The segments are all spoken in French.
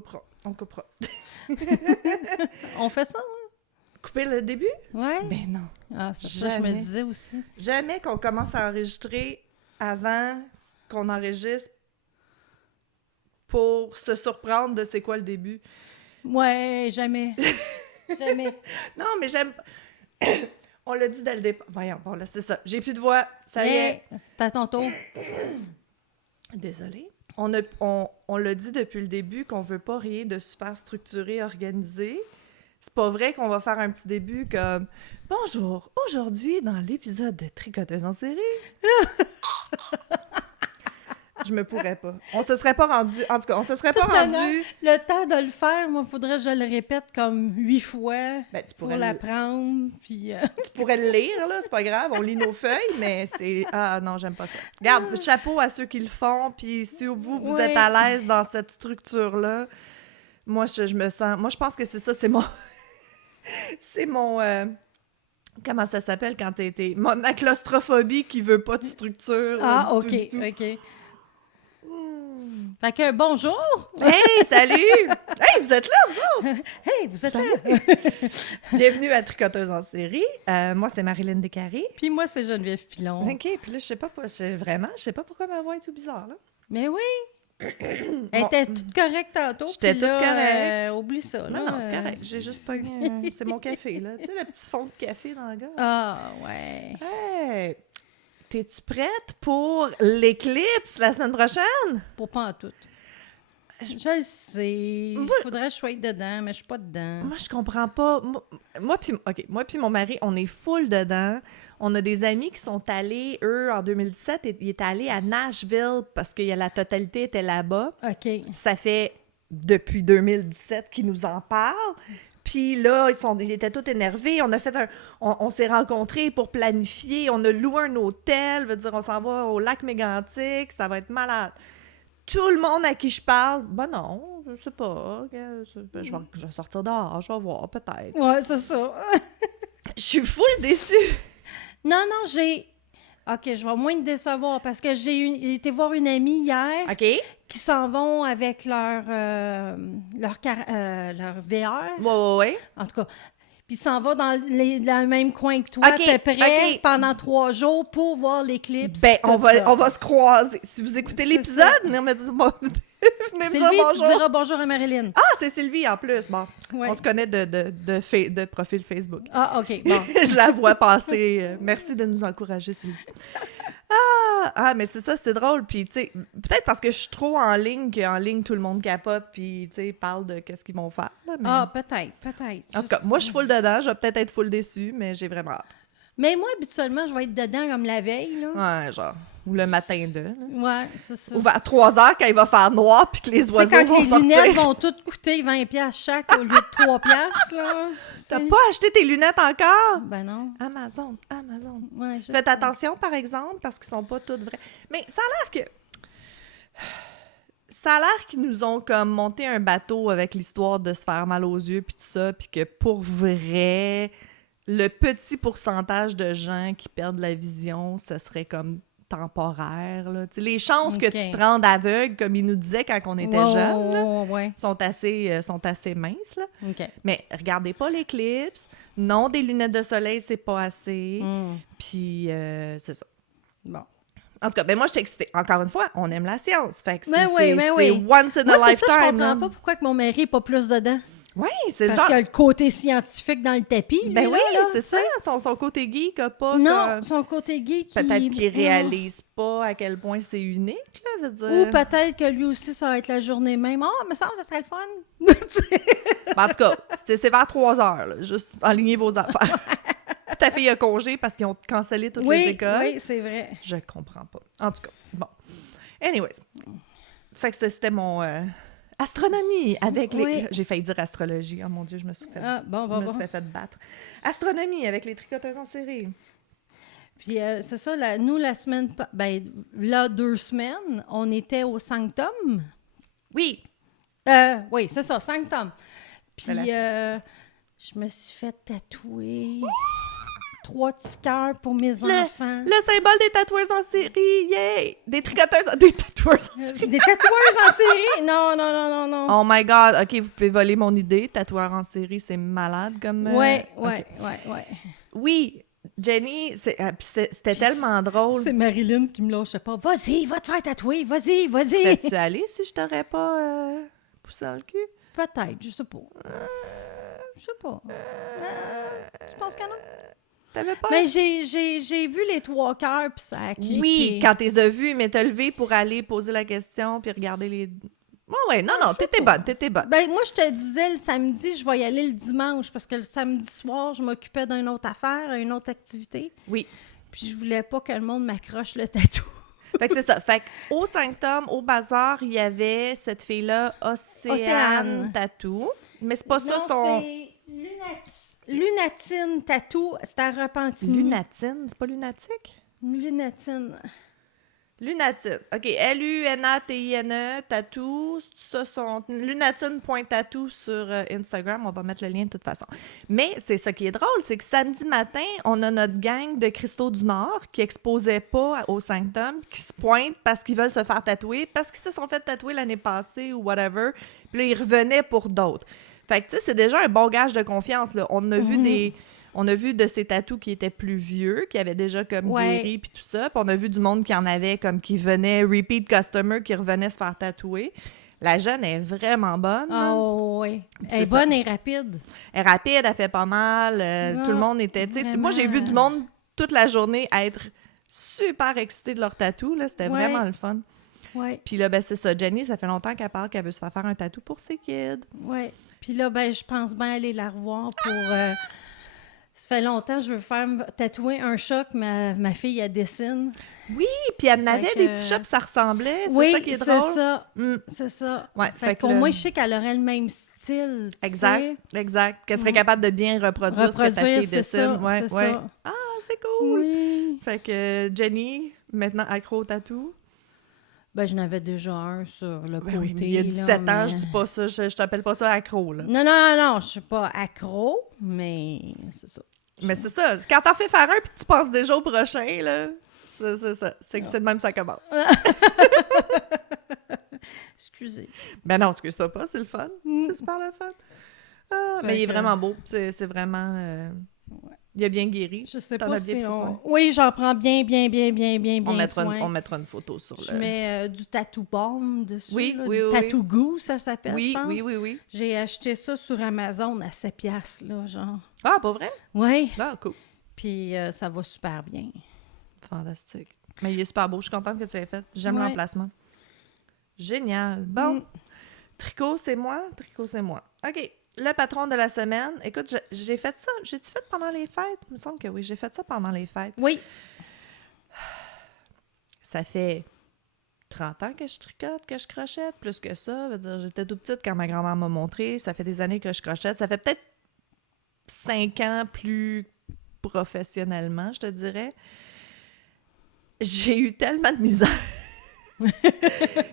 coupera. On coupera. On fait ça, hein? Couper le début? Ouais. Ben non. Ah, c'est ça, je me disais aussi. Jamais qu'on commence à enregistrer avant qu'on enregistre pour se surprendre de c'est quoi le début. Ouais, jamais. Jamais. Non, mais j'aime... On l'a dit dès le départ. Voyons, bon là, c'est ça. J'ai plus de voix. Ça y est. C'est à ton tour. Désolée. On l'a dit depuis le début qu'on veut pas rien de super structuré, organisé. C'est pas vrai qu'on va faire un petit début comme « Bonjour, aujourd'hui, dans l'épisode de Tricoteuse en série... » Je me pourrais pas. On se serait pas rendu... En tout cas, on se serait pas rendu... Le temps de le faire, moi, il faudrait que je le répète comme 8 fois pour l'apprendre, puis... Tu pourrais le lire, là, c'est pas grave, on lit nos feuilles, mais c'est... Ah non, j'aime pas ça. Regarde, chapeau à ceux qui le font, puis si vous êtes à l'aise dans cette structure-là, moi, je me sens... Moi, je pense que c'est ça, c'est mon... c'est mon... Comment ça s'appelle quand t'es... Ma claustrophobie qui veut pas de structure. Ah, du OK, tout. OK. Fait que, bonjour! Hey, salut! Hey, vous êtes là, vous autres? Hey, vous êtes là! Bienvenue à Tricoteuse en série. Moi, c'est Marilyn Descarrés. Puis moi, c'est Geneviève Pilon. OK, puis là, je sais pas pourquoi ma voix est tout bizarre, là. Mais oui! Elle était toute correcte tantôt. J'étais toute correcte. Oublie ça, là. Non, c'est correct. J'ai juste pas eu... C'est mon café, là. Tu sais, le petit fond de café dans le gars. Ah, ouais. Hey! T'es-tu prête pour l'éclipse la semaine prochaine? Pour pas en tout. Je le sais. Il faudrait que je sois dedans, mais je suis pas dedans. Moi, je comprends pas. Moi puis mon mari, on est full dedans. On a des amis qui sont allés, eux, en 2017, ils étaient allés à Nashville parce que la totalité était là-bas. OK. Ça fait depuis 2017 qu'ils nous en parlent. Puis là, ils étaient tous énervés. On s'est rencontrés pour planifier. On a loué un hôtel. Veut dire, on s'en va au lac Mégantic. Ça va être malade. Tout le monde à qui je parle, non, je sais pas. Je vais sortir dehors, je vais voir, peut-être. Ouais, c'est ça. Je suis full déçue. Non, j'ai... OK, je vais moins te décevoir parce que j'ai été voir une amie hier OK. qui s'en vont avec leur VR. Ouais. En tout cas, puis ils s'en vont dans le même coin que toi, OK, à peu près, OK. pendant 3 jours pour voir l'éclipse. Ben, tout on va se croiser. Si vous écoutez C'est l'épisode, ça. venez me dire, venez me dire Sylvie, tu bonjour. diras bonjour à Marilyn. Ah, c'est Sylvie en plus. Bon, Ouais. on se connaît de profil Facebook. Ah, OK, bon. Je la vois passer. Merci de nous encourager, Sylvie. Mais c'est ça, c'est drôle. Puis, tu sais, peut-être parce que je suis trop en ligne qu'en ligne, tout le monde capote puis, tu sais, parle de qu'est-ce qu'ils vont faire. Là, mais... Ah, peut-être. En tout cas, moi, je suis full dedans. Je vais peut-être être full déçue, mais j'ai vraiment hâte. Mais moi, habituellement, je vais être dedans comme la veille, là. Ouais, genre. Ou le matin de. Là. Ouais, c'est ça. Ou vers 3 heures quand il va faire noir puis que les C'est oiseaux quand vont les sortir. lunettes vont toutes coûter 20$ chaque au lieu de 3$, là. T'as pas acheté tes lunettes encore? Ben non. Amazon. Ouais, je Faites sais. attention, par exemple, parce qu'ils sont pas toutes vraies. Mais ça a l'air que... Ça a l'air qu'ils nous ont comme monté un bateau avec l'histoire de se faire mal aux yeux puis tout ça, puis que pour vrai, le petit pourcentage de gens qui perdent la vision, ça serait comme temporaire, là. Tu sais, les chances que tu te rendes aveugle, comme ils nous disaient quand on était jeunes, là, Ouais. sont assez minces, là. OK. Mais regardez pas l'éclipse. Non, des lunettes de soleil, c'est pas assez. Puis, c'est ça. Bon. En tout cas, ben moi, je suis excitée. Encore une fois, on aime la science. Fait que c'est oui. once in a Moi, c'est lifetime. ça, je comprends là. pas pourquoi que mon mari n'est pas plus dedans. Oui, c'est le Parce genre... qu'il y a le côté scientifique dans le tapis. Ben lui, oui, là. c'est ça. Son côté geek a pas... Non, son côté geek. Peut-être qu'il réalise pas à quel point c'est unique, là, veut dire. Ou peut-être que lui aussi, ça va être la journée même. Ah, me semble que ça serait le fun. En tout cas, c'est vers 3 heures, là, juste enligner vos affaires. Puis ta fille a congé parce qu'ils ont cancellé toutes les écoles. Oui, c'est vrai. Je comprends pas. En tout cas, bon. Anyways. Fait que c'était mon... astronomie avec les... Oui. J'ai failli dire astrologie. Oh mon Dieu, je me suis fait... Bon. me suis fait battre. Astronomie avec les tricoteuses en série. Puis c'est ça, nous, la semaine... là, 2 semaines, on était au Sanctum. Oui. Oui, c'est ça, Sanctum. Puis C'est je me suis fait tatouer 3 petits cœurs pour mes enfants. Le symbole des tatoueuses en série. Yay! Des tricoteuses... Des tatoueuses tatoueuses en série. Des tatoueuses en série? Non, non, non, non, non. Oh my God, OK, vous pouvez voler mon idée. Tatoueur en série, c'est malade comme... Ouais. OK. Oui, Jenny, c'était tellement drôle. C'est Marilyn qui me lâchait pas. Vas-y, va te faire tatouer, vas-y. Serais-tu allée si je t'aurais pas poussé dans le cul? Peut-être, je sais pas. Je sais pas. Tu penses que non? T'avais pas... Mais j'ai vu les 3 cœurs, puis ça a cliqué. Oui, quand t'es as vus, mais t'as levé pour aller poser la question puis regarder les... Ouais, non, t'étais bonne. Ben, moi, je te disais, le samedi, je vais y aller le dimanche, parce que le samedi soir, je m'occupais d'une autre affaire, une autre activité. Oui. Puis je voulais pas que le monde m'accroche le tatou. Fait que c'est ça. Fait qu'au Sanctum, au bazar, il y avait cette fille-là, Océane Tattoo. Mais c'est pas ça son... c'est Lunatine Tattoo, c'est à Repentigny. Lunatine? C'est pas lunatique? Lunatine. Lunatine. OK. Lunatine, tattoo. Ça, son lunatine.tattoo sur Instagram. On va mettre le lien de toute façon. Mais c'est ça qui est drôle, c'est que samedi matin, on a notre gang de Cristaux du Nord qui exposait pas au Sanctum, qui se pointent parce qu'ils veulent se faire tatouer, parce qu'ils se sont fait tatouer l'année passée ou whatever. Puis là, ils revenaient pour d'autres. Fait que, tu sais, c'est déjà un bon gage de confiance, là. On a vu de ces tatous qui étaient plus vieux, qui avaient déjà comme guéri puis tout ça. Puis on a vu du monde qui en avait comme qui venait, repeat customer, qui revenait se faire tatouer. La jeune est vraiment bonne. Oh oui. Elle est bonne et rapide. Elle est rapide, elle fait pas mal. Tout le monde était... Moi, j'ai vu du monde toute la journée être super excité de leur tatou. Là. C'était vraiment le fun. Ouais. Puis là, ben c'est ça. Jenny, ça fait longtemps qu'elle parle qu'elle veut se faire un tatou pour ses kids. Oui. Puis là, ben je pense bien aller la revoir pour... Ça fait longtemps que je veux faire tatouer un chat que ma fille, elle dessine. Oui, puis elle en avait des petits chats, puis ça ressemblait. C'est ça qui est drôle. Oui, c'est ça. Mm. C'est ça. Ouais, fait qu'au moins, je sais qu'elle aurait le même style. Exact. Qu'elle serait capable de bien reproduire ce que sa fille dessine. Ça. Ah, c'est cool! Oui. Fait que Jenny, maintenant accro au tatou. Ben, je n'avais déjà un sur le côté. Oui, mais il y a 17 ans, je dis pas ça, je t'appelle pas ça accro, là. Non, je suis pas accro, mais c'est ça. Mais c'est ça, quand t'en fais faire un puis tu penses déjà au prochain, là, c'est ça. C'est que c'est de même que ça commence. Excusez. Ben non, excuse-toi pas, c'est le fun. C'est super le fun. Ah, mais il est vraiment beau. C'est vraiment... Il a bien guéri. Je sais T'en pas as bien si pris soin. Oui, j'en prends bien soin. On mettra une photo sur le... Je mets du tattoo balm dessus. Oui, là, oui, du oui. tattoo goo, ça s'appelle, je pense. Oui. J'ai acheté ça sur Amazon à 7 $, là, genre. Ah, pas vrai? Oui. Ah, cool. Puis ça va super bien. Fantastique. Mais il est super beau. Je suis contente que tu l'aies fait. J'aime l'emplacement. Génial. Bon. Tricot, c'est moi. OK. Le patron de la semaine. Écoute, j'ai fait ça. J'ai-tu fait pendant les fêtes? Il me semble que oui. J'ai fait ça pendant les fêtes. Oui. Ça fait 30 ans que je tricote, que je crochette. Plus que ça. Veut dire, j'étais tout petite quand ma grand-mère m'a montré. Ça fait des années que je crochette. Ça fait peut-être 5 ans plus professionnellement, je te dirais. J'ai eu tellement de misère.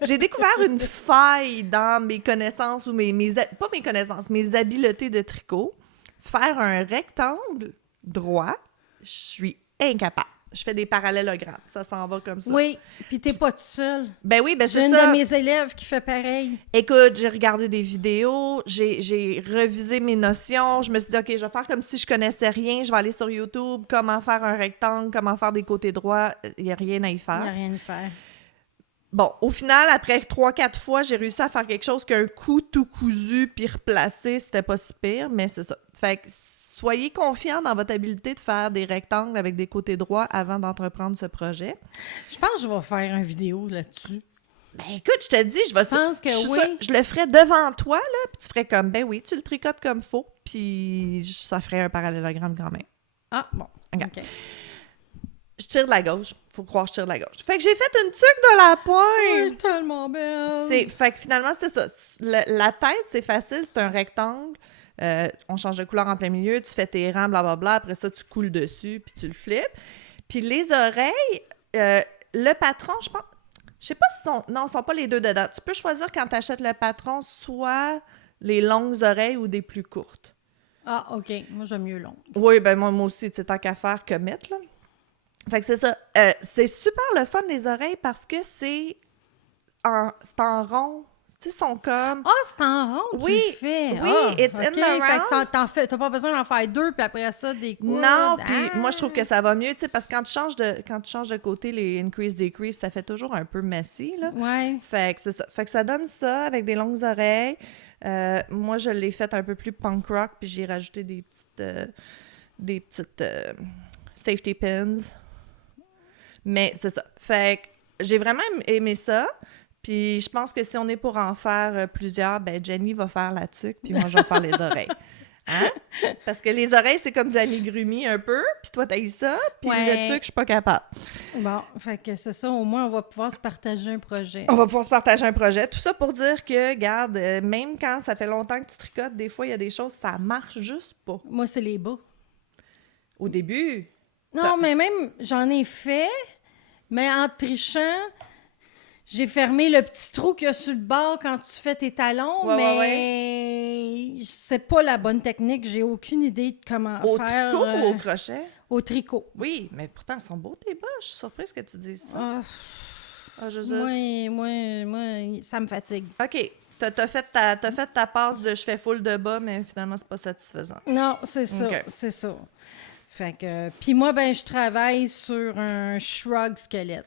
J'ai découvert une faille dans mes connaissances ou pas mes connaissances, mes habiletés de tricot. Faire un rectangle droit, je suis incapable. Je fais des parallélogrammes, ça s'en va comme ça. Oui, puis t'es pas toute seule. Ben oui, ben c'est ça. J'ai une de mes élèves qui fait pareil. Écoute, j'ai regardé des vidéos, j'ai revisé mes notions, je me suis dit, OK, je vais faire comme si je connaissais rien, je vais aller sur YouTube, comment faire un rectangle, comment faire des côtés droits, il n'y a rien à y faire. Il n'y a rien à faire. Bon, au final, après 3-4 fois, j'ai réussi à faire quelque chose qu'un coup tout cousu puis replacé, c'était pas si pire, mais c'est ça. Fait que soyez confiants dans votre habileté de faire des rectangles avec des côtés droits avant d'entreprendre ce projet. Je pense que je vais faire une vidéo là-dessus. Ben écoute, je te dis, je pense que oui. Je le ferais devant toi, là, puis tu ferais comme, ben oui, tu le tricotes comme faut, puis ça ferait un parallélogramme quand même. Ah, bon. Regarde. OK. Je tire de la gauche. Faut croire que je tire de la gauche. Fait que j'ai fait une tuque de la pointe. Oui, tellement belle. Fait que finalement, c'est ça. La tête, c'est facile. C'est un rectangle. On change de couleur en plein milieu. Tu fais tes rangs, blablabla. Après ça, tu coules dessus, puis tu le flippes. Puis les oreilles, le patron, je pense... Je sais pas si ils sont pas les deux dedans. Tu peux choisir quand tu achètes le patron, soit les longues oreilles ou des plus courtes. Ah, OK. Moi, j'aime mieux long. Oui, ben moi aussi, tu sais, tant qu'à faire que mettre, là. Fait que c'est ça. C'est super le fun, les oreilles, parce que c'est c'est en rond. Tu sais, sont comme... Ah, c'est en rond, Oui, tu le fais. oui, Ah, it's in OK. the Fait que round. t'as pas besoin d'en faire 2, puis après ça, des coudes. Non, puis Ah! moi, je trouve que ça va mieux, tu sais, parce que quand tu changes de côté, les increase-decrease, ça fait toujours un peu messy, là. Ouais. Fait que c'est ça. Fait que ça donne ça avec des longues oreilles. Moi, je l'ai fait un peu plus punk rock, puis j'ai rajouté des petites safety pins. Mais c'est ça. Fait que j'ai vraiment aimé ça. Puis je pense que si on est pour en faire plusieurs, ben Jenny va faire la tuque, puis moi, je vais faire les oreilles. Hein? Parce que les oreilles, c'est comme du amigurumi un peu, puis toi, t'as eu ça, puis Ouais. le tuque, je suis pas capable. Bon, fait que c'est ça. Au moins, on va pouvoir se partager un projet. On va pouvoir se partager un projet. Tout ça pour dire que, regarde, même quand ça fait longtemps que tu tricotes, des fois, il y a des choses, ça marche juste pas. Moi, c'est les bas. Au début. Non, mais même, j'en ai fait, mais en trichant, j'ai fermé le petit trou qu'il y a sur le bord quand tu fais tes talons, Ouais, mais c'est pas la bonne technique. J'ai aucune idée de comment Au faire. tricot ou au crochet? Au tricot. Oui, mais pourtant, ils sont beaux tes bas. Je suis surprise que tu dises ça. Ah, Ah, je moi, ça me fatigue. OK. T'as fait ta passe de je fais full de bas, mais finalement, c'est pas satisfaisant. Non, c'est ça, OK. c'est ça. Fait que... Puis moi, ben, je travaille sur un shrug squelette.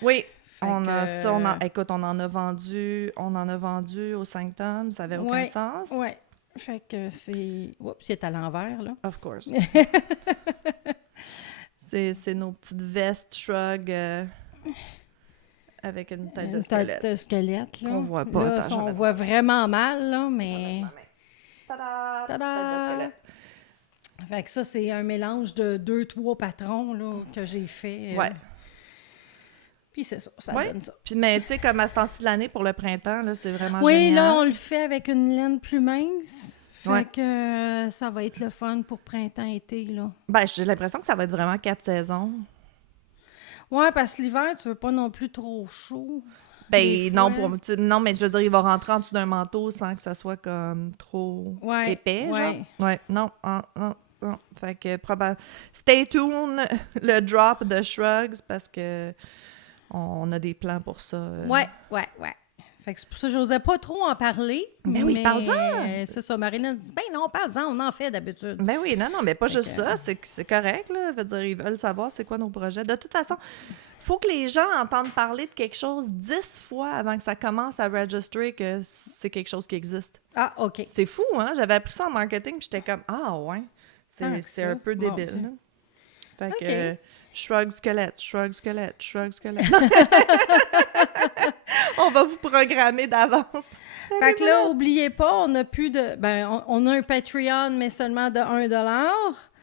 Oui. Fait On a que- ça, écoute, on en a vendu aux 5 tomes, ça avait aucun Ouais, sens. Ouais. Fait que c'est... Oups, c'est à l'envers, là. Of course. c'est nos petites vestes shrug avec une tête de Une squelette. tête de squelette, là. On voit pas. Là, Attends, je vais on mettre voit vraiment mal, là, mais... Tada! Tada! Tête de squelette. Fait que ça, c'est un mélange de 2-3 patrons, là, que j'ai fait. Ouais. Puis c'est ça, ça Ouais. donne ça. Puis, mais tu sais, comme à ce temps-ci de l'année, pour le printemps, là, c'est vraiment Oui, génial. là, on le fait avec une laine plus mince. Fait Ouais. que ça va être le fun pour printemps-été, là. Ben, j'ai l'impression que ça va être vraiment 4 saisons. Ouais, parce que l'hiver, tu veux pas non plus trop chaud. Ben, Des non, fois. non, mais je veux dire, il va rentrer en dessous d'un manteau sans que ça soit comme trop Ouais, épais, ouais. genre. Ouais, non, non. Fait que, stay tuned, le drop de Shrugs, parce que on a des plans pour ça. Ouais. Fait que c'est pour ça que j'osais pas trop en parler. Ben oui, mais parle-en. C'est ça, Marilyn dit, ben non, parle-en, on en fait d'habitude. Ben oui, non, mais pas Fait juste que- ça, c'est correct, là. Veut dire, ils veulent savoir c'est quoi nos projets. De toute façon, faut que les gens entendent parler de quelque chose 10 fois avant que ça commence à registrer que c'est quelque chose qui existe. Ah, OK. C'est fou, hein? J'avais appris ça en marketing, puis j'étais comme, ah ouais, Ah, c'est ça, un peu mon débile. Dieu. là. Fait Ok. que, shrug squelette. On va vous programmer d'avance. Fait que là, oubliez pas, on a plus de... Ben, on a un Patreon, mais seulement de 1$.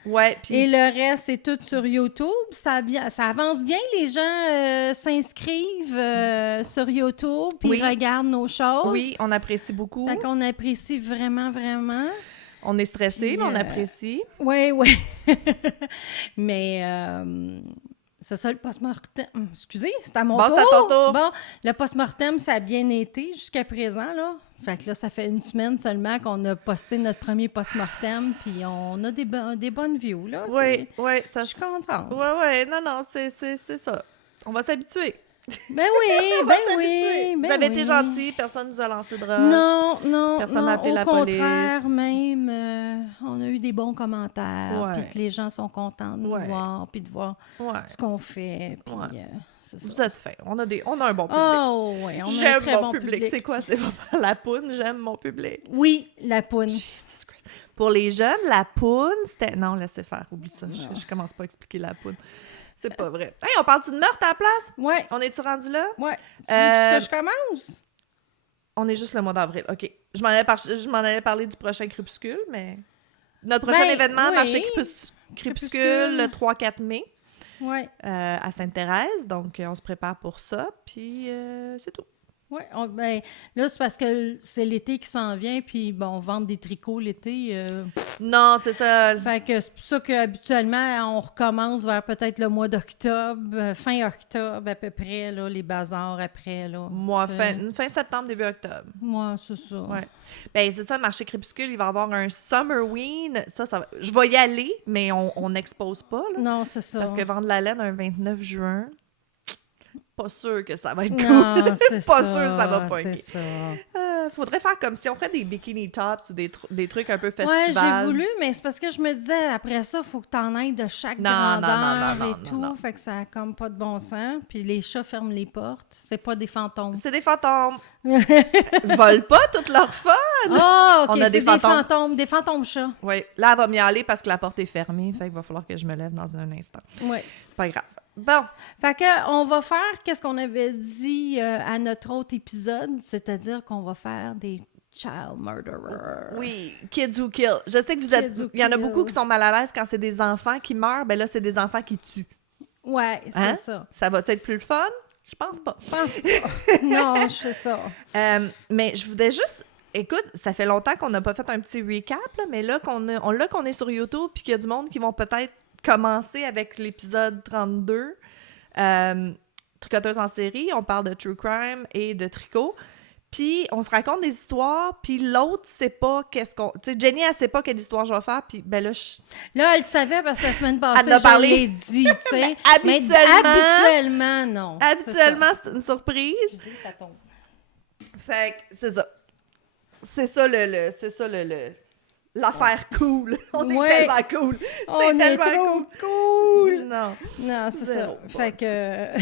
Ouais, puis Et le reste, c'est tout sur YouTube. Ça avance bien. Les gens s'inscrivent sur YouTube puis Oui. regardent nos choses. oui, on apprécie beaucoup. Fait qu'on apprécie vraiment, vraiment. On est stressé, Puis, mais on apprécie. Oui. Mais c'est ça, le post-mortem. Excusez, c'est à mon Bon, tour. c'est à ton tour. Bon, le post-mortem, ça a bien été jusqu'à présent, là. Fait que là, ça fait une semaine seulement qu'on a posté notre premier post-mortem, puis on a des bonnes views, là. Oui, oui, Je ça suis contente. Ouais, non, c'est ça. On va s'habituer. Ben oui, On va ben s'habituer. oui, Vous ben avez oui. été gentils, personne nous a lancé de roche. Non, Personne n'a appelé au la contraire, police. même, on a eu des bons commentaires, Ouais. puis que les gens sont contents de nous Ouais. voir, puis de voir Ouais, ce qu'on fait, puis Ouais. c'est ça. vous êtes fins. On a un bon public. Oh, oui, on a un J'aime très mon bon public. C'est quoi? C'est vraiment la poune. J'aime mon public. Oui, la poune. Jesus Christ. Pour les jeunes, la poune, c'était... Non, laissez faire. Oublie ça. Non. Je commence pas à expliquer la poune. C'est pas vrai. Hey, on parle-tu de meurtre à la place? Ouais, On est-tu rendu là? ouais. Tu Euh, veux que je commence? On est juste le mois d'avril. OK. Je m'en allais parler du prochain crépuscule, mais... Notre prochain Ben, événement, oui. marché crépuscule, le 3-4 mai, Ouais. à Sainte-Thérèse. Donc, on se prépare pour ça, puis c'est tout. Oui, ben, là, c'est parce que c'est l'été qui s'en vient, puis bon, vendre des tricots l'été. Non, c'est ça. Fait que c'est pour ça qu'habituellement, on recommence vers peut-être le mois d'octobre, fin octobre à peu près, là, les bazars après. Là. Moi, C'est- fin septembre, début octobre. Moi, c'est ça. Ouais. Ben, c'est ça, le marché crépuscule, il va y avoir un Summerween. Ça va... Je vais y aller, mais on n'expose pas, là. Non, c'est ça. Parce que vendre la laine un 29 juin, pas sûr que ça va être Non, cool. c'est Pas ça. sûr que ça va pogner. C'est ça. Faudrait faire comme si on ferait des bikini tops ou des trucs un peu Ouais, festival. j'ai voulu, mais c'est parce que je me disais, après ça, il faut que t'en ailles de chaque Non, grandeur non, et non, tout. non. Fait que ça a comme pas de bon sens. Puis les chats ferment les portes. C'est pas des fantômes. C'est des fantômes. Volent pas toute leur fun. Ah, OK, On a c'est des fantômes. Des fantômes chats. Oui, là, elle va m'y aller parce que la porte est fermée. Fait qu'il va falloir que je me lève dans un instant. Oui. Pas grave. Bon, Fait que on va faire qu'est-ce qu'on avait dit à notre autre épisode, c'est-à-dire qu'on va faire des child murderers. oui, Kids Who Kill. Je sais que vous êtes... Kids Who Il y en a Kill. beaucoup qui sont mal à l'aise quand c'est des enfants qui meurent. Ben là, c'est des enfants qui tuent. Ouais, c'est Hein? ça. Ça va-tu être plus le fun? Je pense pas. Je pense pas. Non, je fais ça. Mais je voulais juste... Écoute, ça fait longtemps qu'on n'a pas fait un petit recap, là, mais là qu'on est sur YouTube puis qu'il y a du monde qui vont peut-être commencer avec l'épisode 32, Tricoteuse en série, on parle de true crime et de tricot. Puis on se raconte des histoires, puis l'autre sait pas qu'est-ce qu'on... Tu sais, Jenny, elle sait pas quelle histoire je vais faire, puis ben là, Là, elle le savait parce que la semaine passée, Elle en a parlé. je l'ai dit, tu sais. Mais habituellement, non. habituellement, c'est une surprise. C'est ça. Ça tombe. Fait que c'est ça. C'est ça l'affaire cool. On est Ouais. tellement cool. On C'est est tellement trop cool. Non. Non, c'est ça. Zéro Fait que...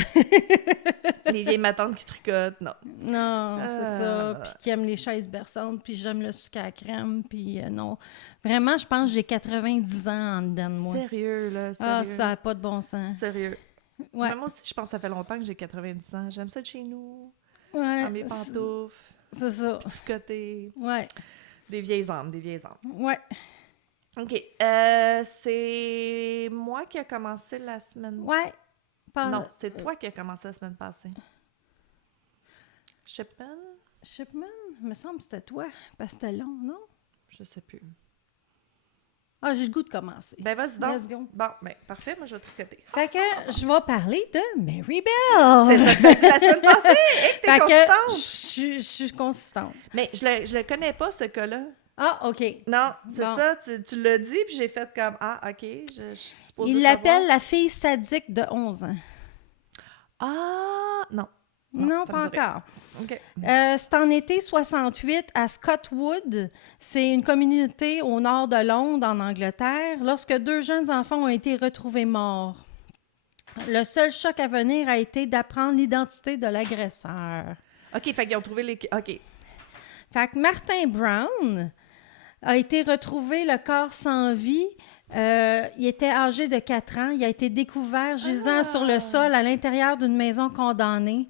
Les vieilles matantes qui tricotent, non. Non, c'est ça. Puis qui aime les chaises berçantes, puis j'aime le sucre à la crème, puis non. Vraiment, je pense que j'ai 90 ans en dedans de moi. Sérieux, là. Ah, Sérieux. ça n'a pas de bon sens. Sérieux. Ouais. Mais moi aussi, je pense que ça fait longtemps que j'ai 90 ans. J'aime ça de chez nous. Ouais. Dans mes pantoufles. C'est ça. Tricoter. Ouais. Des vieilles âmes, des vieilles âmes. Ouais. OK. C'est moi qui a commencé la semaine... Ouais. Non, c'est toi qui a commencé la semaine passée. Shipman? Shipman? Il me semble que c'était toi, parce que c'était long, non? Je sais plus. Ah, j'ai le goût de commencer. Ben, vas-y donc. Let's go. Bon, ben, parfait, moi, je vais tricoter. Fait que je vais parler de Mary Bell. C'est ça que t'as dit la semaine passée! Et que t'es Fait que consistante! je suis consistante. Mais je le connais pas, ce cas-là. Ah, OK. Non, c'est Bon. ça, tu l'as dit, puis j'ai fait comme, ah, OK, je suis supposée Il l'appelle la fille sadique de 11 ans. Ah, non. Non, ça pas me dit encore. OK. C'est en été 68 à Scottwood. C'est une communauté au nord de Londres, en Angleterre, lorsque 2 jeunes enfants ont été retrouvés morts. Le seul choc à venir a été d'apprendre l'identité de l'agresseur. OK, fait qu'ils ont trouvé les... OK. Fait que Martin Brown a été retrouvé le corps sans vie. Il était âgé de 4 ans. Il a été découvert gisant sur le sol à l'intérieur d'une maison condamnée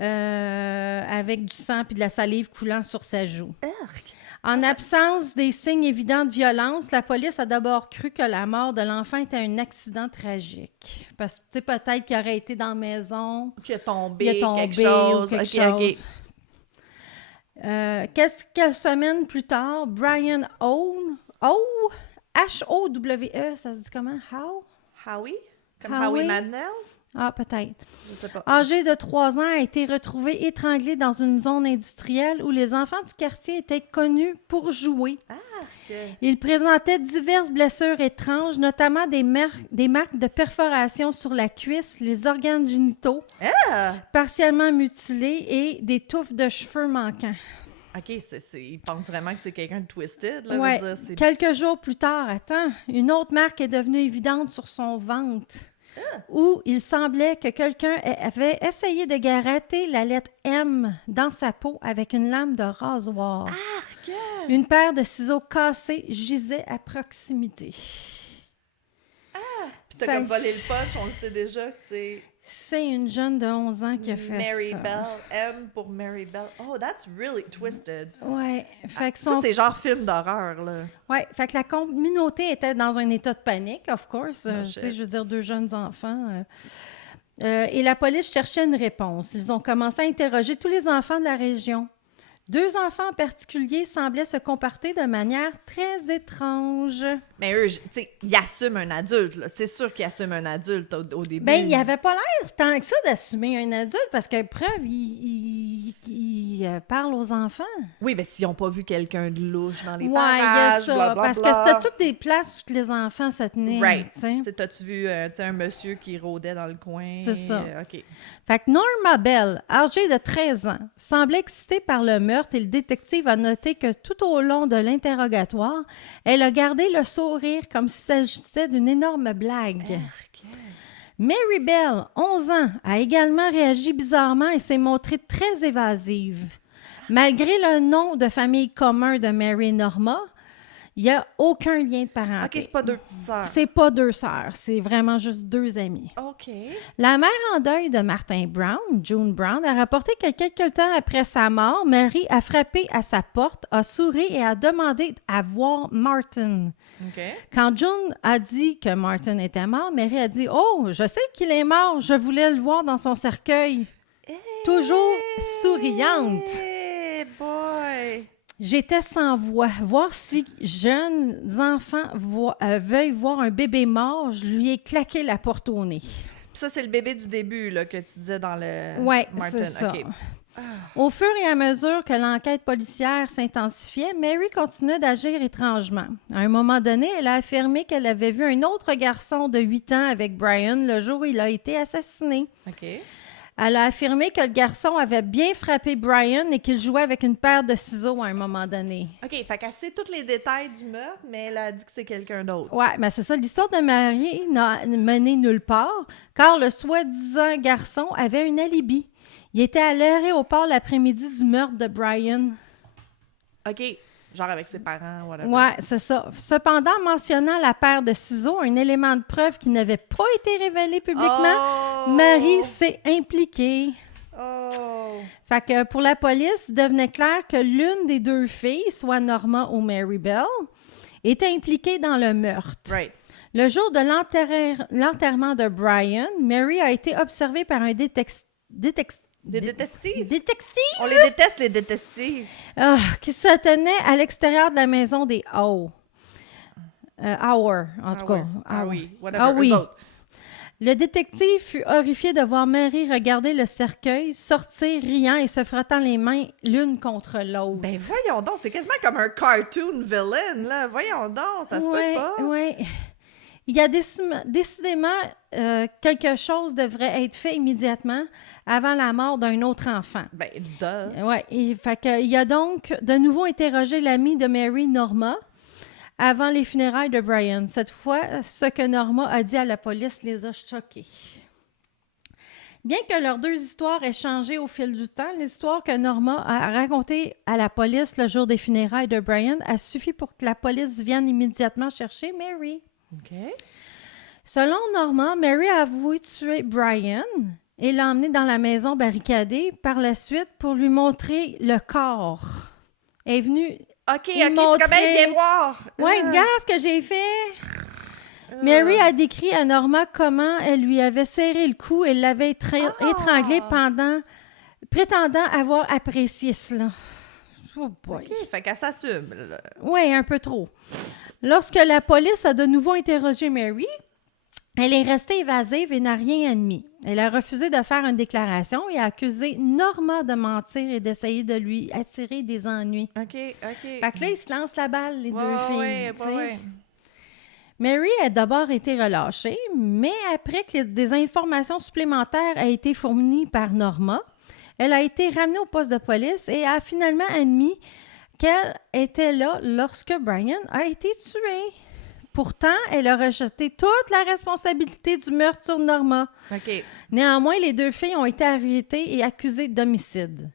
avec du sang puis de la salive coulant sur sa joue. En absence des signes évidents de violence, la police a d'abord cru que la mort de l'enfant était un accident tragique. Parce que, tu sais, peut-être qu'il aurait été dans la maison, Puis il a tombé, il a tombé quelque chose. ou quelque OK, chose. OK. Quelques semaines plus tard, Brian H-O-W-E, ça se dit comment? Howie? Comme Howie? Howie Mandel? Ah, peut-être. Je sais pas. Âgé de 3 ans, a été retrouvé étranglé dans une zone industrielle où les enfants du quartier étaient connus pour jouer. OK. Il présentait diverses blessures étranges, notamment des marques de perforation sur la cuisse, les organes génitaux, partiellement mutilés et des touffes de cheveux manquants. OK, il pense vraiment que c'est quelqu'un de twisted, là. Ouais. Veut dire, c'est... Quelques jours plus tard, une autre marque est devenue évidente sur son ventre, où il semblait que quelqu'un avait essayé de gratter la lettre M dans sa peau avec une lame de rasoir. Arc! Une paire de ciseaux cassés gisait à proximité. Puis t'as Fait comme que volé le punch, on le sait déjà que c'est C'est une jeune de 11 ans qui a fait Mary ça. Bell. M pour Mary Bell. Oh, that's really twisted. Ouais, fait que Ça, son... c'est genre film d'horreur, là. Ouais, fait que la communauté était dans un état de panique, of course. No Tu sais, shit. je veux dire, 2 jeunes enfants. Et la police cherchait une réponse. Ils ont commencé à interroger tous les enfants de la région. 2 enfants en particulier semblaient se comporter de manière très étrange. Mais eux, tu sais, ils assument un adulte, là. C'est sûr qu'ils assument un adulte au début. Ben, il avait pas l'air tant que ça d'assumer un adulte, parce que preuve, il parle aux enfants. Oui, mais s'ils n'ont pas vu quelqu'un de louche dans les Ouais, il y a parages, ça, blablabla. parce que c'était toutes des places où les enfants se tenaient, Right. tu sais. Tu sais, t'as-tu vu tu sais, un monsieur qui rôdait dans le coin? C'est ça. OK. Fait que Norma Bell, âgée de 13 ans, semblait excitée par le meurtre et le détective a noté que tout au long de l'interrogatoire, elle a gardé le sourire comme s'il s'agissait d'une énorme blague. Mary Bell, 11 ans, a également réagi bizarrement et s'est montrée très évasive. Malgré le nom de famille commun de Mary et Norma, il n'y a aucun lien de parenté. OK, c'est pas deux petites sœurs. C'est pas 2 sœurs, c'est vraiment juste 2 amis. OK. La mère en deuil de Martin Brown, June Brown, a rapporté que quelque temps après sa mort, Mary a frappé à sa porte, a souri et a demandé à voir Martin. OK. Quand June a dit que Martin était mort, Mary a dit « Oh, je sais qu'il est mort, je voulais le voir dans son cercueil. » Toujours souriante. Hey boy! J'étais sans voix. Voir si jeunes enfants veuillent voir un bébé mort, je lui ai claqué la porte au nez. Puis ça, c'est le bébé du début là, que tu disais dans le Oui, Martin. c'est ça. OK. Au fur et à mesure que l'enquête policière s'intensifiait, Mary continuait d'agir étrangement. À un moment donné, elle a affirmé qu'elle avait vu un autre garçon de 8 ans avec Brian le jour où il a été assassiné. OK. Elle a affirmé que le garçon avait bien frappé Brian et qu'il jouait avec une paire de ciseaux à un moment donné. OK, fait qu'elle sait tous les détails du meurtre, mais elle a dit que c'est quelqu'un d'autre. Ouais, mais c'est ça. L'histoire de Mary n'a mené nulle part, car le soi-disant garçon avait un alibi. Il était à l'aéroport l'après-midi du meurtre de Brian. OK, genre avec ses parents, whatever. Ouais, c'est ça. Cependant, mentionnant la paire de ciseaux, un élément de preuve qui n'avait pas été révélé publiquement, Oh! Marie s'est impliquée. Oh! Fait que pour la police, il devenait clair que l'une des 2 filles, soit Norma ou Mary Bell, était impliquée dans le meurtre. Right. Le jour de l'enterrement de Brian, Mary a été observée par un Des détectives? détective On les déteste, les détectives. qui se tenait à l'extérieur de la maison des Howe. Hauer, en tout cas. Ah Hauer. oui, whatever. Ah oui. Eux autres. Le détective fut horrifié de voir Mary regarder le cercueil, sortir riant et se frottant les mains l'une contre l'autre. Ben voyons donc, c'est quasiment comme un cartoon villain, là. Voyons donc, ça se peut pas. Oui. Il y a décidément quelque chose devrait être fait immédiatement avant la mort d'un autre enfant. Ben, duh. Oui, il a donc de nouveau interrogé l'amie de Mary, Norma, avant les funérailles de Brian. Cette fois, ce que Norma a dit à la police les a choqués. Bien que leurs 2 histoires aient changé au fil du temps, l'histoire que Norma a racontée à la police le jour des funérailles de Brian a suffi pour que la police vienne immédiatement chercher Mary. OK. Selon Norma, Mary a avoué tuer Brian et l'a emmené dans la maison barricadée par la suite pour lui montrer le corps. Elle est venue... OK, c'est comme elle vient voir. Ouais, regarde ce que j'ai fait. Mary a décrit à Norma comment elle lui avait serré le cou et l'avait étranglé prétendant avoir apprécié cela. Oh boy. OK, fait qu'elle s'assume, là. Oui, un peu trop. Lorsque la police a de nouveau interrogé Mary, elle est restée évasive et n'a rien admis. Elle a refusé de faire une déclaration et a accusé Norma de mentir et d'essayer de lui attirer des ennuis. OK. Fait que là, ils se lancent la balle, les 2 filles. Ouais, tu sais. ouais. Mary a d'abord été relâchée, mais après que des informations supplémentaires aient été fournies par Norma, elle a été ramenée au poste de police et a finalement admis qu'elle était là lorsque Brian a été tué. Pourtant, elle a rejeté toute la responsabilité du meurtre sur Norma. OK. Néanmoins, les 2 filles ont été arrêtées et accusées d'homicide.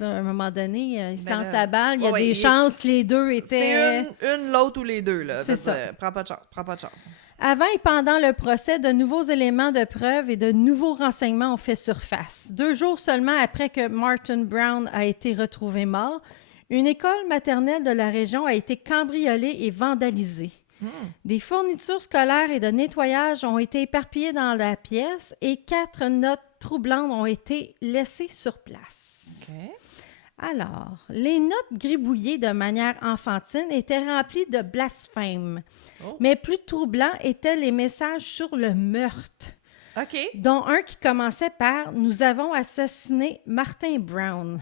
Là, à un moment donné, ils se Ben lancent là, la balle. Il y a des chances que les 2 étaient... C'est une, l'autre ou les 2, là. C'est ça. Prends pas de chance. Avant et pendant le procès, de nouveaux éléments de preuve et de nouveaux renseignements ont fait surface. 2 jours seulement après que Martin Brown a été retrouvé mort, une école maternelle de la région a été cambriolée et vandalisée. Des fournitures scolaires et de nettoyage ont été éparpillées dans la pièce et 4 notes troublantes ont été laissées sur place. OK. Alors, les notes gribouillées de manière enfantine étaient remplies de blasphèmes. Oh. Mais plus troublants étaient les messages sur le meurtre, OK. dont un qui commençait par « Nous avons assassiné Martin Brown ».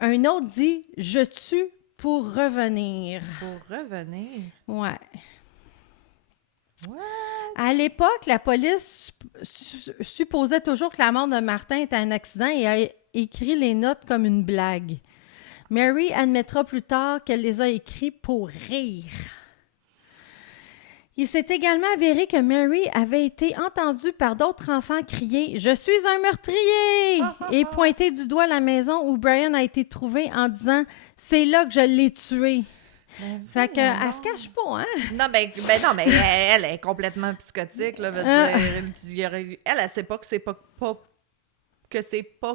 Un autre dit « Je tue pour revenir ». Pour revenir. Ouais. What? À l'époque, la police supposait toujours que la mort de Martin était un accident et a écrit les notes comme une blague. Mary admettra plus tard qu'elle les a écrits pour rire. Il s'est également avéré que Mary avait été entendue par d'autres enfants crier « Je suis un meurtrier » et pointer du doigt la maison où Brian a été trouvé en disant « C'est là que je l'ai tué ». Fait qu'elle se cache pas, hein? Non, non, mais elle est complètement psychotique, là, veut dire, elle sait pas que c'est pas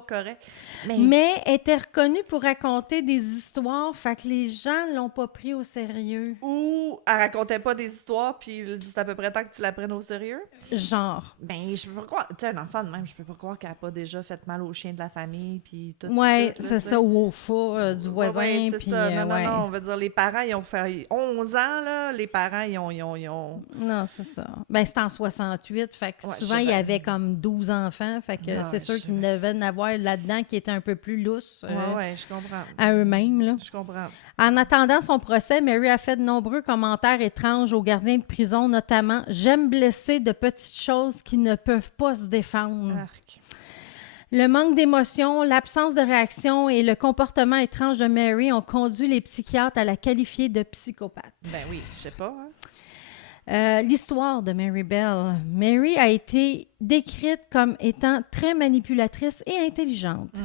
correct. Mais elle était reconnue pour raconter des histoires, fait que les gens l'ont pas pris au sérieux. Ou elle racontait pas des histoires, puis c'est à peu près temps que tu la prennes au sérieux. Genre. Ben, je peux pas croire. Tu sais, un enfant de même, je peux pas croire qu'elle a pas déjà fait mal au chien de la famille, puis tout. Ouais, tout, là, c'est ça, ou au chat du voisin. Ouais, c'est puis, ça. Non, ouais. non, on veut dire, les parents, ils ont fait 11 ans, là. Les parents, ils ont... Non, c'est ça. Ben, c'était en 68, fait que Ouais, souvent, il y avait comme 12 enfants, fait que Ouais, c'est sûr je qu'ils devaient en avoir là-dedans qui étaient un peu plus lousses Ouais, je comprends. à eux-mêmes, là. Je comprends. En attendant son procès, Mary a fait de nombreux commentaires étranges aux gardiens de prison, notamment « J'aime blesser de petites choses qui ne peuvent pas se défendre ». Arc. Le manque d'émotion, l'absence de réaction et le comportement étrange de Mary ont conduit les psychiatres à la qualifier de psychopathe. Ben oui, je sais pas, hein. L'histoire de Mary Bell. Mary a été décrite comme étant très manipulatrice et intelligente.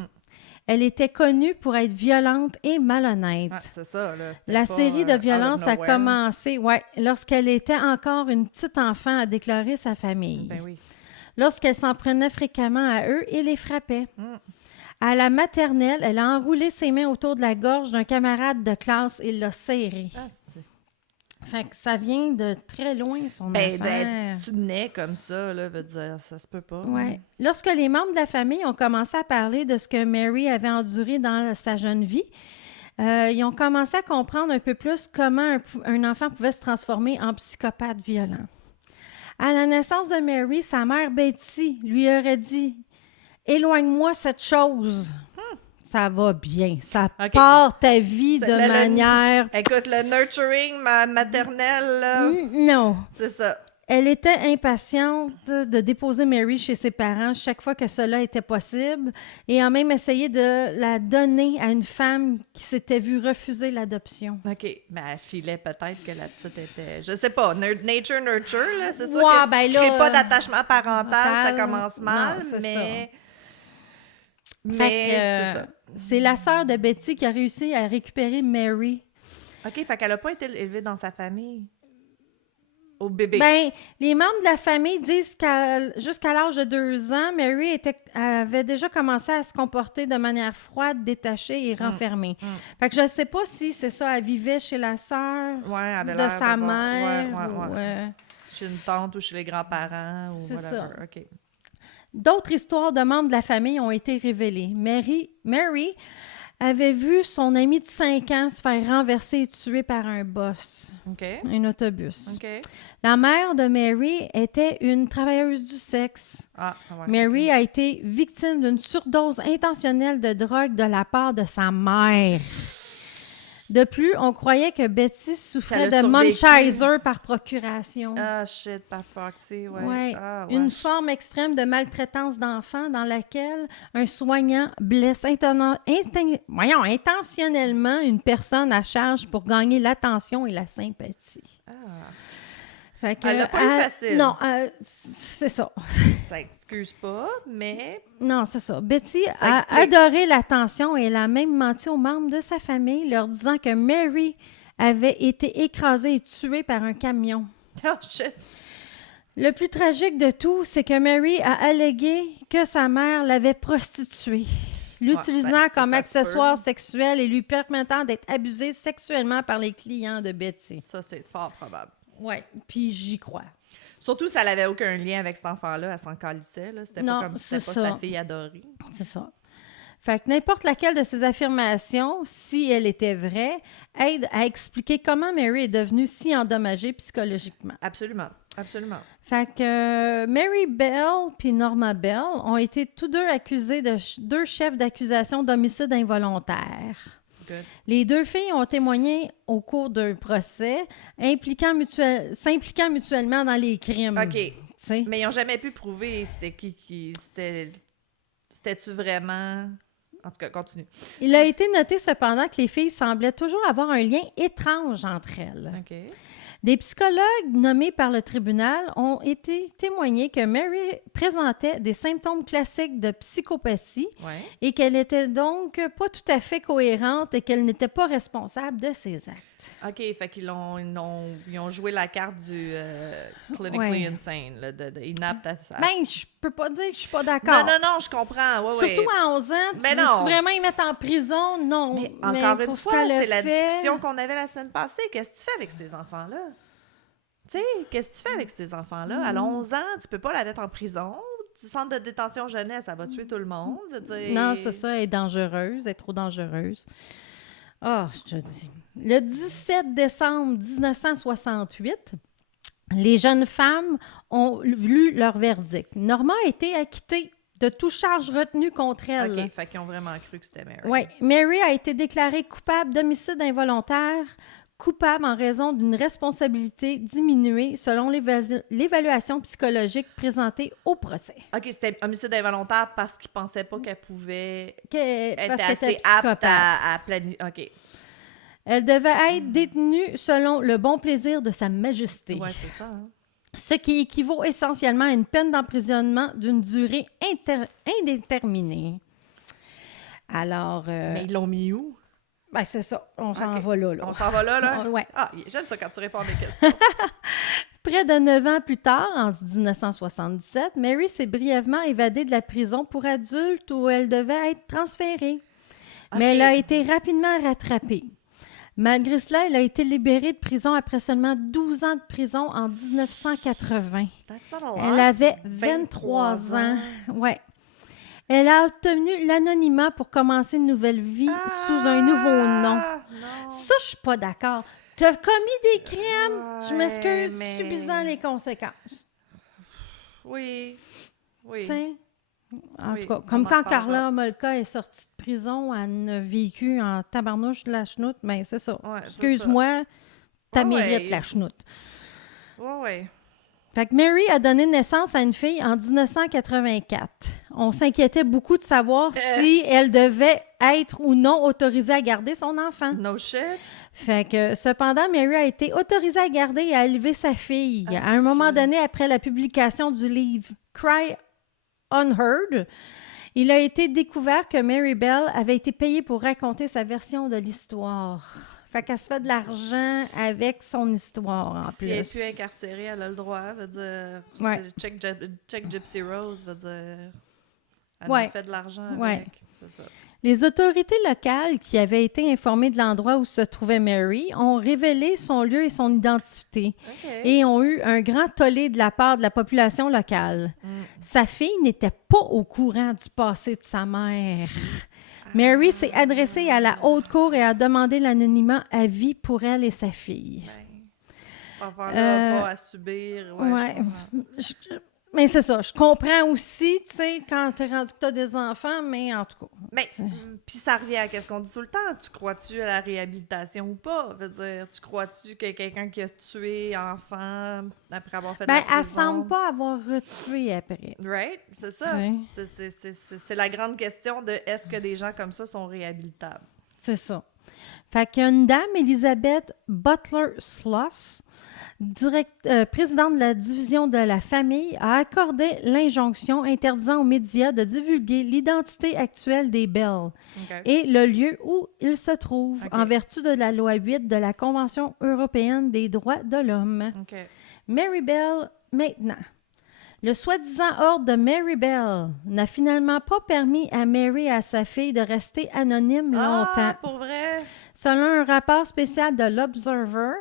Elle était connue pour être violente et malhonnête. Ah, c'est ça, là. La série de violences a nowhere. commencé lorsqu'elle était encore une petite enfant à déclarer sa famille. Ben oui. Lorsqu'elle s'en prenait fréquemment à eux et les frappait. À la maternelle, elle a enroulé ses mains autour de la gorge d'un camarade de classe et l'a serré. Ah, c'est... Fait que ça vient de très loin, son Ben, affaire. tu nais comme ça, là, veut dire, ça se peut pas. Ouais. Lorsque les membres de la famille ont commencé à parler de ce que Mary avait enduré dans sa jeune vie, ils ont commencé à comprendre un peu plus comment un enfant pouvait se transformer en psychopathe violent. À la naissance de Mary, sa mère Betty lui aurait dit « Éloigne-moi cette chose. » Ça va bien. Ça part ta vie de manière... Écoute, le nurturing maternel, là... Non. C'est ça. Elle était impatiente de déposer Mary chez ses parents chaque fois que cela était possible et a même essayé de la donner à une femme qui s'était vue refuser l'adoption. OK. Mais elle filait peut-être que la petite était... Je sais pas. Nature, nurture, là. C'est sûr Ouais, que ben si tu là, crées pas d'attachement parental, ça commence mal, non, c'est mais... ça. Mais c'est ça. C'est la sœur de Betty qui a réussi à récupérer Mary. OK, fait qu'elle a pas été élevée dans sa famille. Au bébé. Ben, les membres de la famille disent jusqu'à l'âge de 2 ans, Mary avait déjà commencé à se comporter de manière froide, détachée et renfermée. Fait que je ne sais pas si c'est ça, elle vivait chez la sœur de sa mère. Ouais. Chez une tante ou chez les grands-parents ou c'est whatever. ça. OK. D'autres histoires de membres de la famille ont été révélées. Mary avait vu son ami de 5 ans se faire renverser et tuer par un boss, OK. un autobus. OK. La mère de Mary était une travailleuse du sexe. Ah, ouais. Mary a été victime d'une surdose intentionnelle de drogue de la part de sa mère. De plus, on croyait que Betty souffrait de Munchausen par procuration. Ah, shit, par proxy, ouais. Ouais. Ah, Une forme extrême de maltraitance d'enfants dans laquelle un soignant blesse intentionnellement une personne à charge pour gagner l'attention et la sympathie. Ah. Fait que, Elle l'a pas eu facile. Non, c'est ça. Ça excuse pas, mais... Non, c'est ça. Betty a adoré l'attention et elle a même menti aux membres de sa famille, leur disant que Mary avait été écrasée et tuée par un camion. Oh, shit! Le plus tragique de tout, c'est que Mary a allégué que sa mère l'avait prostituée, l'utilisant comme accessoire sexuel et lui permettant d'être abusée sexuellement par les clients de Betty. Ça, c'est fort probable. Oui, puis j'y crois. Surtout si elle n'avait aucun lien avec cet enfant-là, elle s'en calissait. Là. C'était Non, pas comme si c'était pas sa fille adorée. C'est ça. Fait que n'importe laquelle de ces affirmations, si elle était vraie, aide à expliquer comment Mary est devenue si endommagée psychologiquement. Absolument. Absolument. Fait que Mary Bell puis Norma Bell ont été tous deux accusés de deux chefs d'accusation d'homicide involontaire. Good. Les deux filles ont témoigné au cours d'un procès s'impliquant mutuellement dans les crimes. OK. T'sais. Mais ils n'ont jamais pu prouver c'était qui c'était-tu vraiment... En tout cas, continue. Il a été noté cependant que les filles semblaient toujours avoir un lien étrange entre elles. OK. Des psychologues nommés par le tribunal ont été témoignés que Mary présentait des symptômes classiques de psychopathie Ouais. et qu'elle était donc pas tout à fait cohérente et qu'elle n'était pas responsable de ses actes. OK, fait qu'ils ils ont joué la carte du clinically insane, là, de inapte à... Ben, je peux pas dire que je suis pas d'accord. Non, je comprends. Ouais, Surtout à 11 ans, Ben veux-tu non. vraiment y mettre en prison? Non. Mais encore pour une ce fois, qu'elle a c'est la fait- discussion qu'on avait la semaine passée. Qu'est-ce que tu fais avec ces enfants-là? Tu sais, qu'est-ce que tu fais avec ces enfants-là? À 11 ans, tu peux pas la mettre en prison. Du centre de détention jeunesse, ça va tuer tout le monde. Je veux dire... Non, c'est ça, elle est dangereuse, elle est trop dangereuse. Ah, je te dis. Le 17 décembre 1968, les jeunes femmes ont lu leur verdict. Norma a été acquittée de toute charge retenue contre elle. OK, fait qu'ils ont vraiment cru que c'était Mary. Oui, Mary a été déclarée coupable d'homicide involontaire, coupable en raison d'une responsabilité diminuée selon l'évaluation psychologique présentée au procès. OK, c'était homicide involontaire parce qu'ils pensaient pas qu'elle pouvait Parce être qu'elle était assez apte psychopathe. à planifier. OK. Elle devait être détenue selon le bon plaisir de Sa Majesté, Ouais, c'est ça. Hein? ce qui équivaut essentiellement à une peine d'emprisonnement d'une durée indéterminée. Alors, Mais ils l'ont mis où? ben c'est ça, on s'en OK. va là. On s'en va là? Ouais. Ah, j'aime ça quand tu réponds à mes questions. Près de 9 ans plus tard, en 1977, Mary s'est brièvement évadée de la prison pour adultes où elle devait être transférée. Mais OK. elle a été rapidement rattrapée. Malgré cela, elle a été libérée de prison après seulement 12 ans de prison en 1980. That's not a lot. Elle avait 23 ans. Ouais. Elle a obtenu l'anonymat pour commencer une nouvelle vie sous un nouveau nom. Non. Ça, je suis pas d'accord. Tu as commis des crimes, je Ouais, m'excuse, mais- subissant les conséquences. Oui. Oui. Tu sais? En Oui, tout cas, on comme en quand reparlera. Carla Molka est sortie de prison, elle a vécu en tabarnouche de la chenoute, mais c'est ça. Ouais, c'est Excuse-moi, t'as Ouais, mérite ouais. la chenoute. Ouais. Fait que Mary a donné naissance à une fille en 1984. On s'inquiétait beaucoup de savoir si elle devait être ou non autorisée à garder son enfant. No shit. Fait que, cependant, Mary a été autorisée à garder et à élever sa fille. À un moment donné, après la publication du livre Cry Unheard, il a été découvert que Mary Bell avait été payée pour raconter sa version de l'histoire. Fait qu'elle se fait de l'argent avec son histoire, en Si elle est plus. plus incarcérée, elle a le droit, veut dire. Ouais. Check Gypsy Rose, veut dire. Elle Ouais. a fait de l'argent avec. Ouais. C'est ça. Les autorités locales qui avaient été informées de l'endroit où se trouvait Mary ont révélé son lieu et son identité OK. et ont eu un grand tollé de la part de la population locale. Sa fille n'était pas au courant du passé de sa mère. Mary s'est adressée à la haute cour et a demandé l'anonymat à vie pour elle et sa fille. Ben, cet enfant-là a pas à subir. Ouais, ouais. je comprends. Mais c'est ça, je comprends aussi, tu sais, quand t'es rendu que t'as des enfants, mais en tout cas. Mais, puis ça revient à ce qu'on dit tout le temps. Tu crois-tu à la réhabilitation ou pas? Veut dire, tu crois-tu que quelqu'un qui a tué enfant après avoir fait de la Ben, elle prison... semble pas avoir retué après. Right? C'est ça. C'est la grande question de est-ce que des gens comme ça sont réhabilitables? C'est ça. Fait qu'une dame, Elizabeth Butler Sloss, présidente de la division de la famille, a accordé l'injonction interdisant aux médias de divulguer l'identité actuelle des Bell OK. et le lieu où ils se trouvent, OK. en vertu de la loi 8 de la Convention européenne des droits de l'homme. OK. Mary Bell, maintenant. Le soi-disant ordre de Mary Bell n'a finalement pas permis à Mary et à sa fille de rester anonymes longtemps. Ah, pour vrai? Selon un rapport spécial de l'Observer,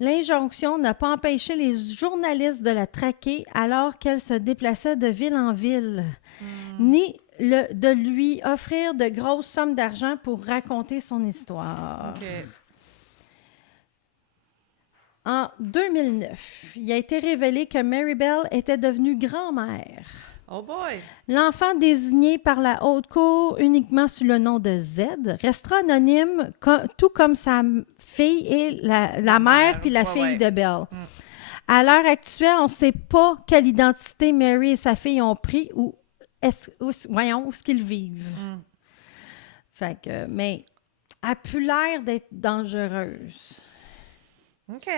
l'injonction n'a pas empêché les journalistes de la traquer alors qu'elle se déplaçait de ville en ville, ni de lui offrir de grosses sommes d'argent pour raconter son histoire. OK. En 2009, il a été révélé que Mary Bell était devenue grand-mère. Oh boy! L'enfant désigné par la haute cour uniquement sous le nom de Z restera anonyme, tout comme sa fille et la mère puis la fille de Bell. À l'heure actuelle, on ne sait pas quelle identité Mary et sa fille ont pris ou voyons où est-ce qu'ils vivent. Fait que, mais elle a plus l'air d'être dangereuse. OK.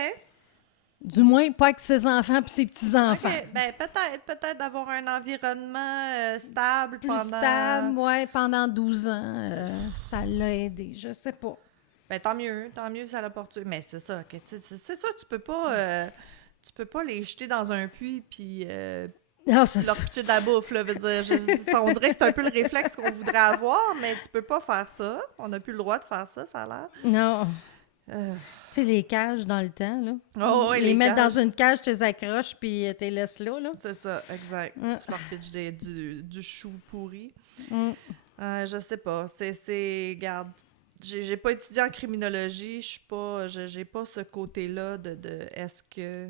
Du moins, pas avec ses enfants et ses petits-enfants. OK. Ben, peut-être d'avoir un environnement stable Plus pendant... stable, oui, pendant 12 ans. Ça l'a aidé, je sais pas. Ben, tant mieux ça l'a porté. Mais c'est ça, que, c'est ça, tu peux pas les jeter dans un puits puis Non, c'est leur ça. pitcher de la bouffe, là, veut dire, on dirait que c'est un peu le réflexe qu'on voudrait avoir, mais tu peux pas faire ça. On n'a plus le droit de faire ça, ça a l'air. Non. Tu sais, les cages dans le temps, là. Oh, oui, les mettre cages. dans une cage, tu les accroches, puis tu les laisses là, là. C'est ça, exact. Tu leur pitches du chou pourri. Je sais pas. Regarde, j'ai pas étudié en criminologie, j'ai pas ce côté-là de est-ce que...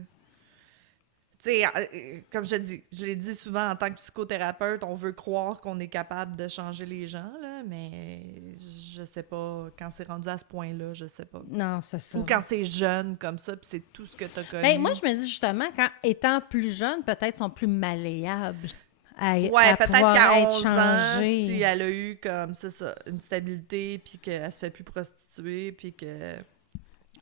Tu sais, comme je l'ai dit souvent, en tant que psychothérapeute, on veut croire qu'on est capable de changer les gens, là, mais je sais pas, quand c'est rendu à ce point-là, je sais pas. Non, c'est ça. Ou quand c'est jeune comme ça, puis c'est tout ce que t'as connu. Ben, moi, je me dis justement, étant plus jeunes, peut-être sont plus malléables à peut-être pouvoir qu'à être 11 ans, changées. si elle a eu comme, c'est ça, une stabilité, puis qu'elle se fait plus prostituer, puis que...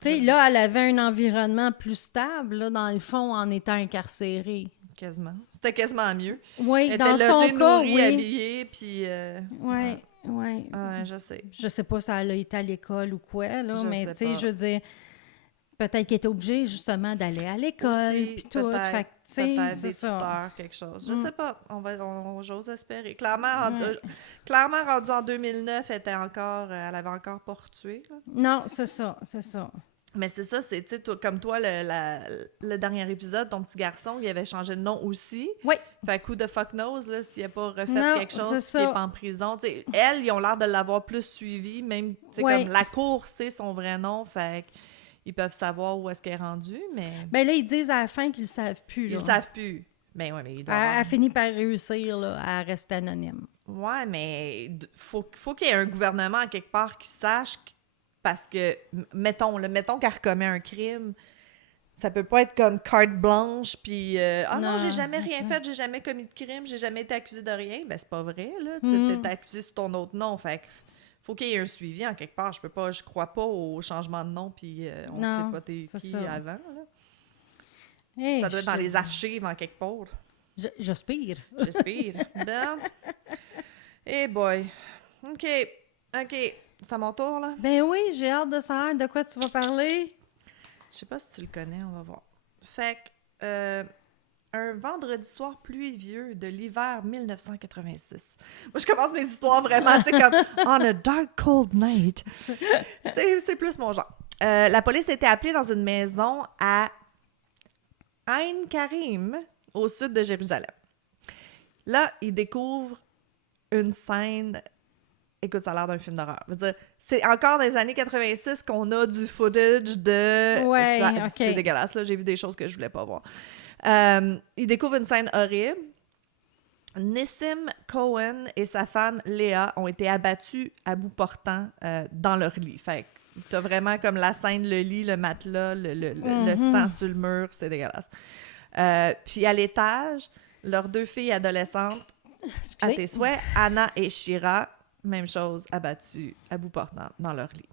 Tu sais, là, elle avait un environnement plus stable, là, dans le fond, en étant incarcérée. Quasiment. C'était quasiment mieux. Oui, Elle dans était son logée, cas, nourrie, oui. habillée, puis... Oui, oui. Ouais, je sais. Je sais pas si elle a été à l'école ou quoi, là, Je mais sais tu sais, pas. je veux dire, peut-être qu'elle était obligée, justement, d'aller à l'école, Aussi, puis tout. Fait que, tu sais, peut-être c'est des ça. tuteurs, quelque chose. Je sais pas. J'ose espérer. Ouais. Clairement, rendu en 2009, elle avait encore pas retué, là. Non, c'est ça, c'est ça. Mais c'est ça, c'est, tu sais, comme toi, le dernier épisode, ton petit garçon, il avait changé de nom aussi. Oui. Fait que who the fuck knows, là, s'il a pas refait Non, quelque chose, c'est qu'il ça. est pas en prison. Tu sais, elle, ils ont l'air de l'avoir plus suivi, même, tu sais, Ouais. comme la cour sait son vrai nom, fait qu'ils peuvent savoir où est-ce qu'elle est rendue, mais... Ben là, ils disent à la fin qu'ils le savent plus, Ils là. le savent plus. Ben ouais, mais ils doivent Elle avoir- a fini par réussir, là, à rester anonyme. Ouais, mais faut qu'il y ait un gouvernement à quelque part qui sache parce que, mettons qu'elle recommet un crime, ça peut pas être comme carte blanche, puis non, j'ai jamais rien fait, j'ai jamais commis de crime, j'ai jamais été accusée de rien. Ben, c'est pas vrai, là. Tu t'es accusé sous ton autre nom, fait que faut qu'il y ait un suivi en quelque part. Je crois pas au changement de nom, puis on Non, sait pas t'es c'est qui ça. avant, là. Hey, Ça doit être dans je te les dis. archives en quelque part. J'aspire. J'espère. Ben. Hey boy. OK. C'est à mon tour, là? Ben oui, j'ai hâte de savoir de quoi tu vas parler. Je sais pas si tu le connais, on va voir. Fait que, un vendredi soir pluvieux de l'hiver 1986. Moi, je commence mes histoires vraiment, tu sais, comme « On a dark cold night ». C'est plus mon genre. La police a été appelée dans une maison à Ain Karim, au sud de Jérusalem. Là, ils découvrent une scène... Écoute, ça a l'air d'un film d'horreur. Je veux dire, c'est encore dans les années 86 qu'on a du footage de... Ouais, ok. C'est dégueulasse, là. J'ai vu des choses que je voulais pas voir. Ils découvrent une scène horrible. Nissim Cohen et sa femme Léa ont été abattus à bout portant dans leur lit. Fait que t'as vraiment comme la scène, le lit, le matelas, le sang sur le mur. C'est dégueulasse. Puis à l'étage, leurs deux filles adolescentes, à tes souhaits, Anna et Shira, même chose, abattues à bout portant dans leur lit.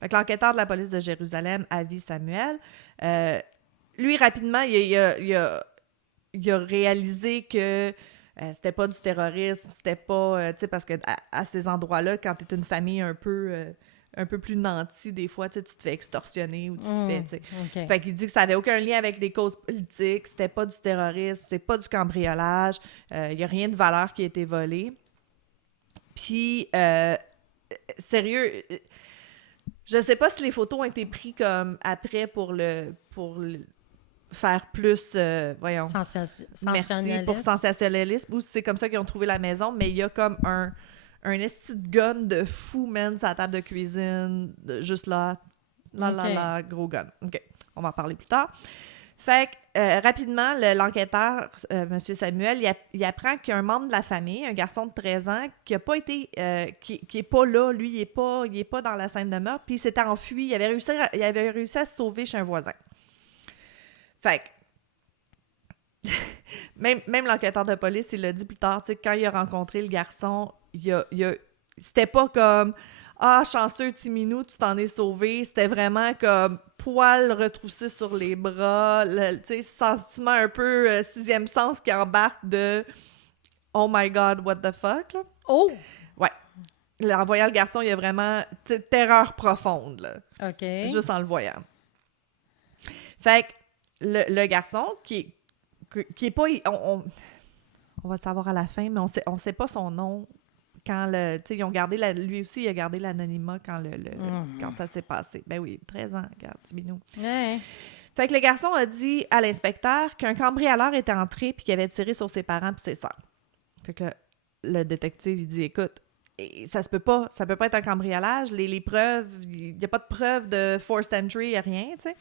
Fait que l'enquêteur de la police de Jérusalem, Avi Samuel, lui, rapidement, il a réalisé que c'était pas du terrorisme, c'était pas... tu sais, parce que à ces endroits-là, quand t'es une famille un peu plus nantie, des fois, tu te fais extorsionner ou tu te fais... tu sais. Okay. Fait qu'il dit que ça avait aucun lien avec les causes politiques, c'était pas du terrorisme, c'est pas du cambriolage, il y a rien de valeur qui a été volé. Puis, sérieux, je sais pas si les photos ont été prises comme après pour faire plus, merci pour Sensationnaliste. sensationnalisme, ou si c'est comme ça qu'ils ont trouvé la maison, mais il y a comme un esti de gun de fou, man, sur la table de cuisine, juste là, gros gun. OK, on va en parler plus tard. Fait que, rapidement, l'enquêteur, M. Samuel, il apprend qu'il y a un membre de la famille, un garçon de 13 ans, qui a pas été, qui est pas là, lui, il est pas dans la scène de meurtre, puis il s'était enfui, il avait réussi à se sauver chez un voisin. Fait que, même l'enquêteur de police, il l'a dit plus tard, tu sais, quand il a rencontré le garçon, c'était pas comme « Ah, chanceux Timinou, tu t'en es sauvé », c'était vraiment comme poil retroussé sur les bras, tu sais, sentiment un peu sixième sens qui embarque de « Oh my God, what the fuck », là. Oh! Ouais. En voyant le garçon, il y a vraiment terreur profonde, là. OK. Juste en le voyant. Fait que le garçon, qui est pas... On va le savoir à la fin, mais on sait pas son nom quand ils ont gardé... lui aussi, il a gardé l'anonymat quand ça s'est passé. Ben oui, 13 ans, regarde, Timinou. Ouais. Fait que le garçon a dit à l'inspecteur qu'un cambrioleur était entré puis qu'il avait tiré sur ses parents puis ses sœurs. Fait que le détective, il dit, écoute, ça peut pas être un cambriolage, les preuves, il n'y a pas de preuve de forced entry, il n'y a rien, tu sais.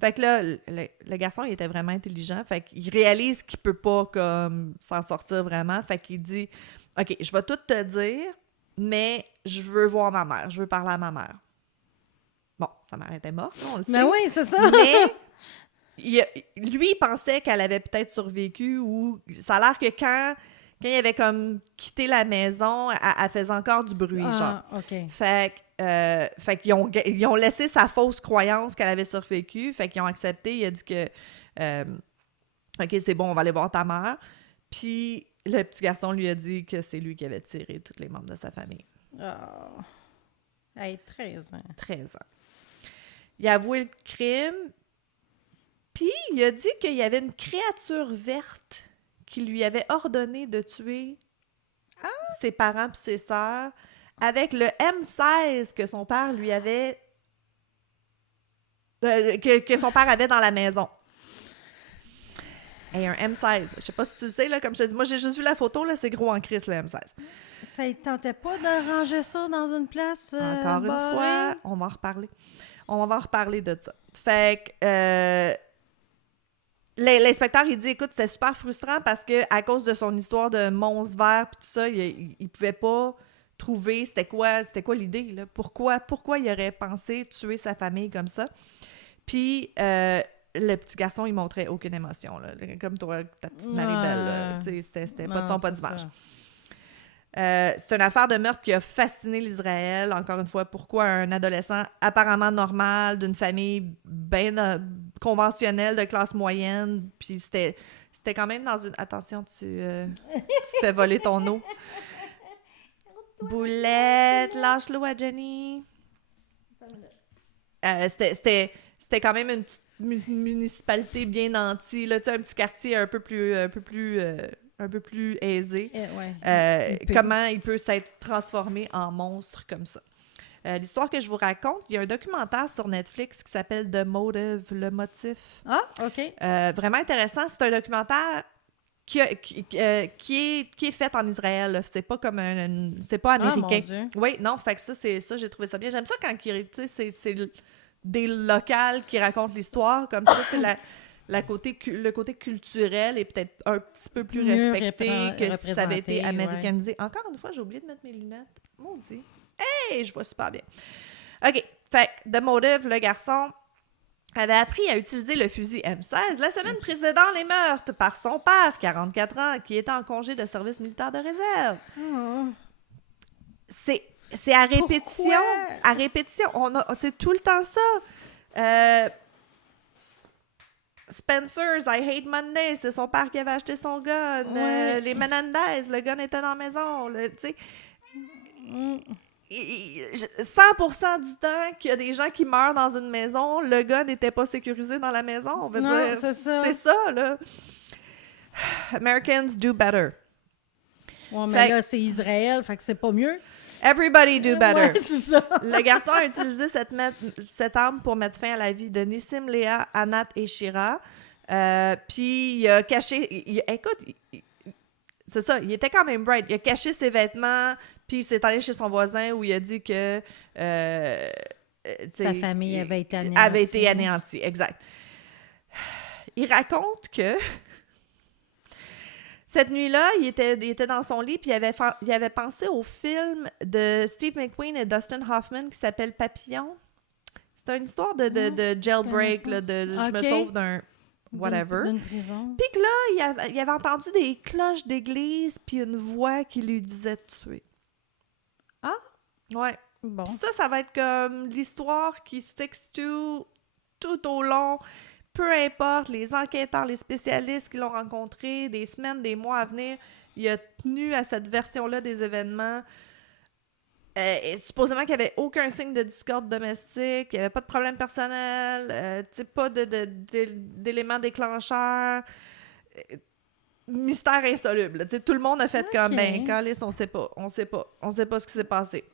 Fait que là, le garçon, il était vraiment intelligent. Fait qu'il réalise qu'il peut pas comme s'en sortir vraiment. Fait qu'il dit « OK, je vais tout te dire, mais je veux voir ma mère. Je veux parler à ma mère. » Bon, sa mère était morte, on le sait. Mais oui, c'est ça. Mais lui, il pensait qu'elle avait peut-être survécu, ou ça a l'air que quand il avait comme quitté la maison, elle faisait encore du bruit, genre. OK. Fait qu'ils ont laissé sa fausse croyance qu'elle avait survécu. Fait qu'ils ont accepté. Il a dit que OK, c'est bon, on va aller voir ta mère. Puis le petit garçon lui a dit que c'est lui qui avait tiré tous les membres de sa famille. Oh. Hey, 13 ans. 13 ans. Il a avoué le crime. Puis il a dit qu'il y avait une créature verte qui lui avait ordonné de tuer ses parents puis ses sœurs avec le M16 que son père lui avait... que son père avait dans la maison. Et un M16. Je sais pas si tu le sais, là, comme je te dis. Moi, j'ai juste vu la photo, là, c'est gros en crise, le M16. Ça ne tentait pas de ranger ça dans une place Encore barrée? une fois, on va en reparler. On va en reparler de ça. Fait que... l'inspecteur, il dit, écoute, c'était super frustrant parce que à cause de son histoire de monstre vert puis tout ça, il pouvait pas trouver c'était quoi l'idée, là. Pourquoi il aurait pensé tuer sa famille comme ça. Puis le petit garçon, il montrait aucune émotion, là. Comme toi, ta petite Marie-Belle, là. Tu sais, c'était pas de son, pas d'image. C'est une affaire de meurtre qui a fasciné l'Israël. Encore une fois, pourquoi un adolescent apparemment normal, d'une famille bien conventionnelle, de classe moyenne, puis c'était quand même dans une... Attention, tu te fais voler ton eau. Boulette, lâche-l'eau à Jenny. C'était quand même une petite municipalité bien nantie, là, tu sais, un petit quartier un peu plus aisé. Comment il peut s'être transformé en monstre comme ça. L'histoire que je vous raconte, il y a un documentaire sur Netflix qui s'appelle The Motive, le motif. Ah, OK. Vraiment intéressant. C'est un documentaire qui est fait en Israël, là. C'est pas comme c'est pas américain. Ah, mon Dieu. Oui, non, fait que ça, j'ai trouvé ça bien. J'aime ça quand c'est des locales qui racontent l'histoire, comme ça, tu sais, le côté culturel est peut-être un petit peu plus respecté que si ça avait été américanisé. Ouais. Encore une fois, j'ai oublié de mettre mes lunettes. Maudit. Hey, je vois super bien. OK, fait The Motive, le garçon avait appris à utiliser le fusil M16 la semaine précédant les meurtres par son père, 44 ans, qui était en congé de service militaire de réserve. Oh. C'est à répétition. Pourquoi? À répétition. C'est tout le temps ça. Spencer's, I Hate Monday, c'est son père qui avait acheté son gun. Ouais. Les Menendez, le gun était dans la maison. Tu sais. 100% du temps qu'il y a des gens qui meurent dans une maison, le gun n'était pas sécurisé dans la maison. On veut dire, c'est ça. C'est ça, là. Americans do better. Ouais, mais là, c'est Israël, fait que c'est pas mieux. Everybody do better. Ouais, c'est ça. Le garçon a utilisé cette arme pour mettre fin à la vie de Nissim, Léa, Anat et Shira. Puis il a caché... écoute, c'est ça, il était quand même bright. Il a caché ses vêtements, puis il s'est allé chez son voisin où il a dit que... Sa famille avait été anéantie. Avait été anéantie, exact. Il raconte que cette nuit-là, il était dans son lit, puis il avait pensé au film de Steve McQueen et Dustin Hoffman qui s'appelle Papillon. C'est une histoire de jailbreak, là, je me sauve d'un whatever. D'une prison. Puis que là, il avait entendu des cloches d'église, puis une voix qui lui disait de tuer. Ah? Ouais. Bon. Puis ça va être comme l'histoire qui sticks to tout au long. Peu importe, les enquêteurs, les spécialistes qui l'ont rencontré, des semaines, des mois à venir, il a tenu à cette version-là des événements. Et supposément qu'il n'y avait aucun signe de discorde domestique, il n'y avait pas de problème personnel, pas d'éléments déclencheurs. Mystère insoluble. Tout le monde a fait comme, ben, calice, on sait pas ce qui s'est passé.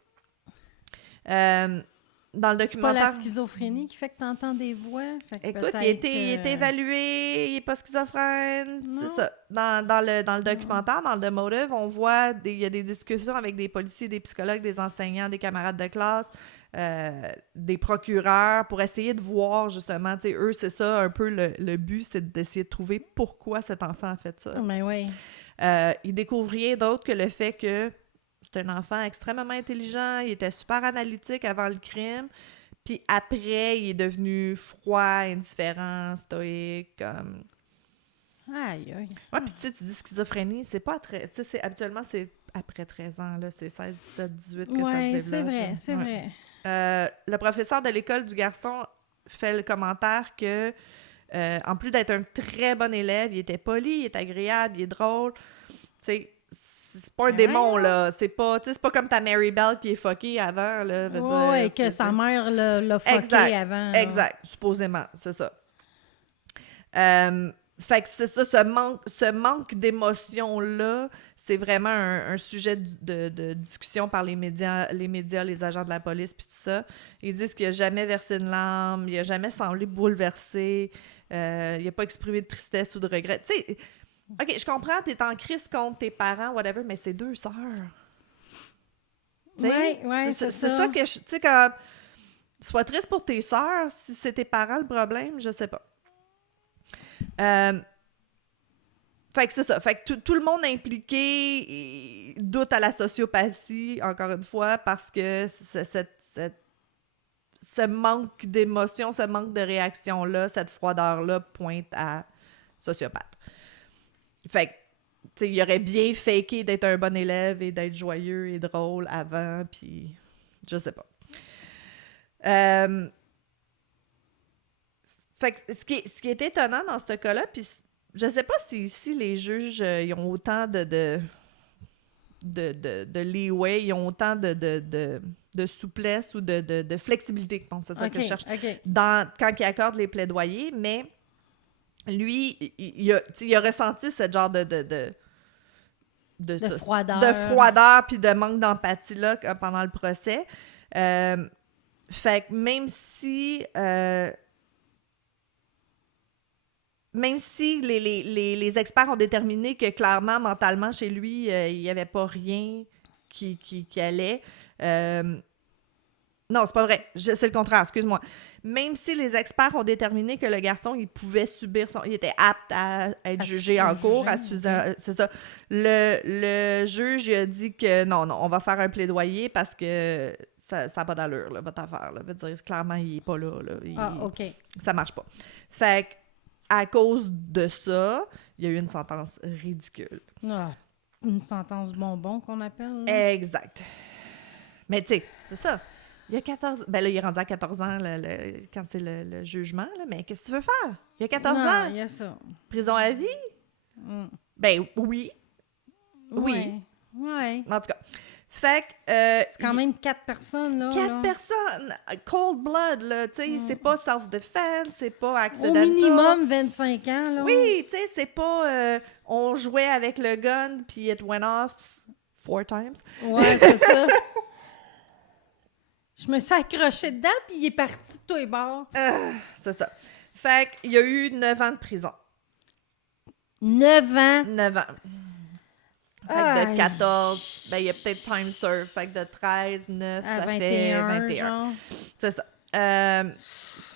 Dans le documentaire... C'est pas la schizophrénie qui fait que tu entends des voix? Écoute, il a été évalué, il est pas schizophrène, c'est ça. Dans le documentaire, dans le The Motive, on voit, il y a des discussions avec des policiers, des psychologues, des enseignants, des camarades de classe, des procureurs, pour essayer de voir, justement, tu sais, eux, c'est ça, un peu le but, c'est d'essayer de trouver pourquoi cet enfant a fait ça. Ben oui. Il découvre rien d'autre que le fait que c'est un enfant extrêmement intelligent, il était super analytique avant le crime, puis après, il est devenu froid, indifférent, stoïque, comme... Aïe, aïe. Ouais, puis tu dis schizophrénie, c'est pas très... Tu sais, habituellement, c'est après 13 ans, là, c'est 16, 17, 18 que ça se développe. Oui, c'est vrai. Le professeur de l'école du garçon fait le commentaire que, en plus d'être un très bon élève, il était poli, il est agréable, il est drôle, tu sais... C'est pas un démon, là. C'est pas comme ta Mary Bell qui est fuckée avant, là. Oui, que sa mère l'a fuckée avant. Là. Exact, supposément, c'est ça. Fait que c'est ça, ce manque d'émotion-là, c'est vraiment un sujet de discussion par les médias, les agents de la police, puis tout ça. Ils disent qu'il a jamais versé une larme, il a jamais semblé bouleversé, il a pas exprimé de tristesse ou de regret. Tu sais... OK, je comprends, t'es en crise contre tes parents, whatever, mais c'est 2 sœurs. Oui, c'est ça que tu sais, quand... Sois triste pour tes sœurs, si c'est tes parents le problème, je sais pas. Fait que c'est ça. Fait que tout le monde impliqué doute à la sociopathie, encore une fois, parce que ce manque d'émotion, ce manque de réaction-là, cette froideur-là pointe à sociopathe. Fait que, tu sais, il aurait bien faké d'être un bon élève et d'être joyeux et drôle avant, puis je sais pas. Fait que ce qui est étonnant dans ce cas-là, puis je sais pas si ici les juges ils ont autant de leeway, ils ont autant de souplesse ou de flexibilité, bon, c'est ça que je cherche, quand ils accordent les plaidoyers, mais lui, il a ressenti ce genre de froideur puis de manque d'empathie là pendant le procès. Fait que même si les experts ont déterminé que clairement, mentalement, chez lui, il n'y avait pas rien qui allait. Non, c'est pas vrai. C'est le contraire, excuse-moi. Même si les experts ont déterminé que le garçon, il pouvait subir il était apte à être jugé en cours, c'est ça. Le juge il a dit que non, on va faire un plaidoyer parce que ça n'a pas d'allure, là, votre affaire. Là. Veut dire, clairement, il n'est pas là. OK. Ça marche pas. Fait qu'à cause de ça, il y a eu une sentence ridicule. Ah, une sentence bonbon qu'on appelle. Là. Exact. Mais tu sais, c'est ça. Il y a 14... Ben là, il est rendu à 14 ans quand c'est le jugement, là. Mais qu'est-ce que tu veux faire? Il y a 14 ans. Il y a ça. Prison à vie? Ben oui. Oui. Ouais. En tout cas. Fait que... c'est quand même 4 personnes, là. 4 personnes. Cold blood, là. Tu sais, c'est pas self-defense, c'est pas accidental. Au minimum 25 ans, là. Oui, tu sais, c'est pas... on jouait avec le gun, puis it went off 4 times. Ouais, c'est ça. Je me suis accrochée dedans, puis il est parti de tous les bords. C'est ça. Fait qu'il y a eu 9 ans de prison. 9 ans. 9 ans. Fait que de 14, ben il y a peut-être time surf. Fait que de 13, 9, À ça 21, fait 21. genre. C'est ça.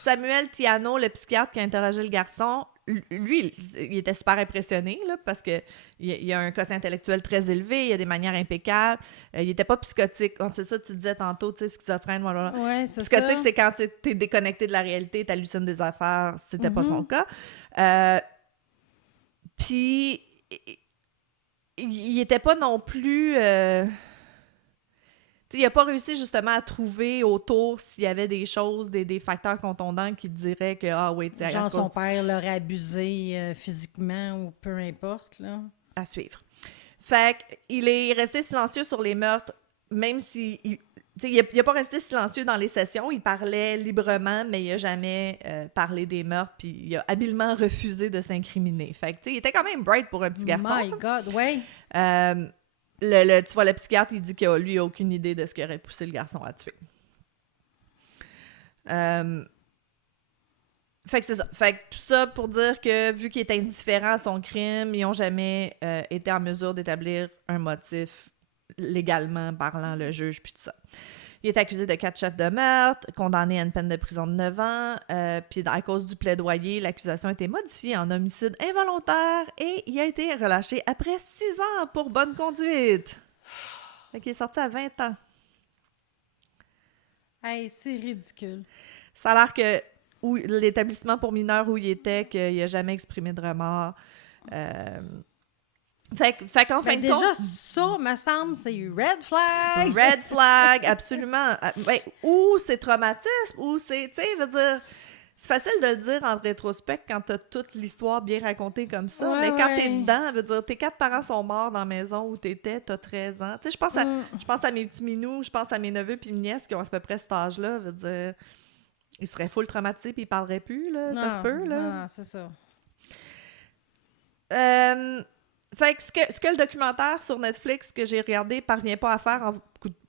Samuel Tiano, le psychiatre qui a interrogé le garçon, lui, il était super impressionné, là, parce que il a un quotient intellectuel très élevé, il a des manières impeccables, il était pas psychotique. C'est ça, tu disais tantôt, tu sais, schizophrène, voilà. Ouais, c'est Psychotique, ça. c'est quand tu es déconnecté de la réalité, tu hallucines des affaires, c'était pas son Mhm. cas. Puis, il était pas non plus... il n'a pas réussi justement à trouver autour s'il y avait des choses, des facteurs contondants qui diraient que, ah oui, tu sais, Genre son père l'aurait abusé physiquement ou peu importe, là. à suivre. Fait qu'il est resté silencieux sur les meurtres, même si... il n'a pas resté silencieux dans les sessions, il parlait librement, mais il n'a jamais parlé des meurtres, puis il a habilement refusé de s'incriminer. Fait que, il était quand même bright pour un petit garçon. My God, ouais. Tu vois, le psychiatre, il dit qu'il a, lui, a aucune idée de ce qui aurait poussé le garçon à tuer. Fait que c'est ça. Fait que tout ça pour dire que, vu qu'il est indifférent à son crime, ils n'ont jamais été en mesure d'établir un motif légalement parlant, le juge, puis tout ça. Il est accusé de 4 chefs de meurtre, condamné à une peine de prison de 9 ans, puis à cause du plaidoyer, l'accusation a été modifiée en homicide involontaire et il a été relâché après 6 ans pour bonne conduite. Fait qu'il est sorti à 20 ans. Hey, c'est ridicule. Ça a l'air que l'établissement pour mineurs où il était, qu'il n'a jamais exprimé de remords. Fait qu'en fin de Déjà, compte... ça, me semble, c'est red flag. Red flag, absolument. Ben, ou c'est traumatisme, ou c'est... Tu sais, veut dire... C'est facile de le dire en rétrospect quand t'as toute l'histoire bien racontée comme ça, Ouais, mais quand ouais. t'es dedans, veut dire, tes 4 parents sont morts dans la maison où t'étais, t'as 13 ans. Tu sais, je pense à mes petits minous, je pense à mes neveux puis mes nièces qui ont à peu près cet âge-là, veut dire... Ils seraient full traumatisés puis ils parleraient plus, là. Ça se peut, là. Non, c'est ça. Fait que ce que le documentaire sur Netflix que j'ai regardé parvient pas à faire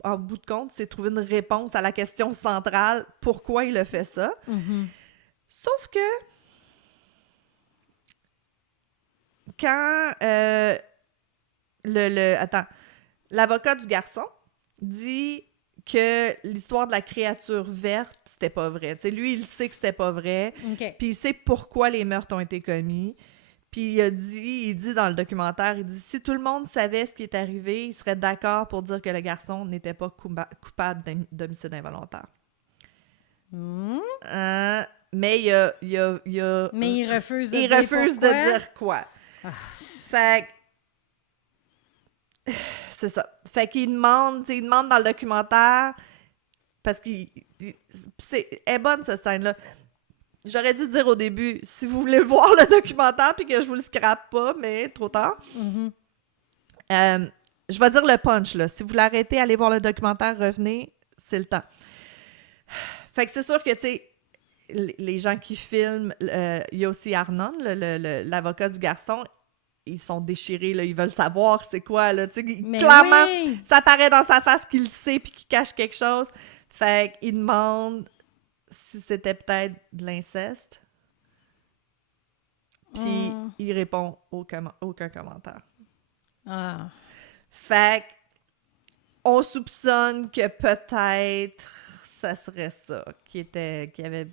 en bout de compte, c'est trouver une réponse à la question centrale, pourquoi il a fait ça. Mm-hmm. Sauf que quand l'avocat du garçon dit que l'histoire de la créature verte, c'était pas vrai. T'sais, lui, il sait que c'était pas vrai, OK. puis il sait pourquoi les meurtres ont été commis. Puis il dit dans le documentaire, il dit, si tout le monde savait ce qui est arrivé, il serait d'accord pour dire que le garçon n'était pas coupable d'homicide involontaire. Mais Mais il refuse de il dire refuse pourquoi. de dire quoi. Fait que... C'est ça. Fait qu'il demande dans le documentaire, parce qu'il... Elle est bonne, cette scène-là. J'aurais dû dire au début, si vous voulez voir le documentaire puis que je vous le scrape pas, mais trop tard. Mm-hmm. Je vais dire le punch, là. Si vous l'arrêtez, allez voir le documentaire, revenez, c'est le temps. Fait que c'est sûr que, tu sais, les gens qui filment, Yossi Arnon, l'avocat du garçon, ils sont déchirés, là, ils veulent savoir c'est quoi, là, tu sais, clairement, oui. ça paraît dans sa face qu'il sait puis qu'il cache quelque chose. Fait qu'il demande si c'était peut-être de l'inceste. Puis il répond aucun commentaire. Ah. Fait qu'on soupçonne que peut-être ça serait ça, qui avait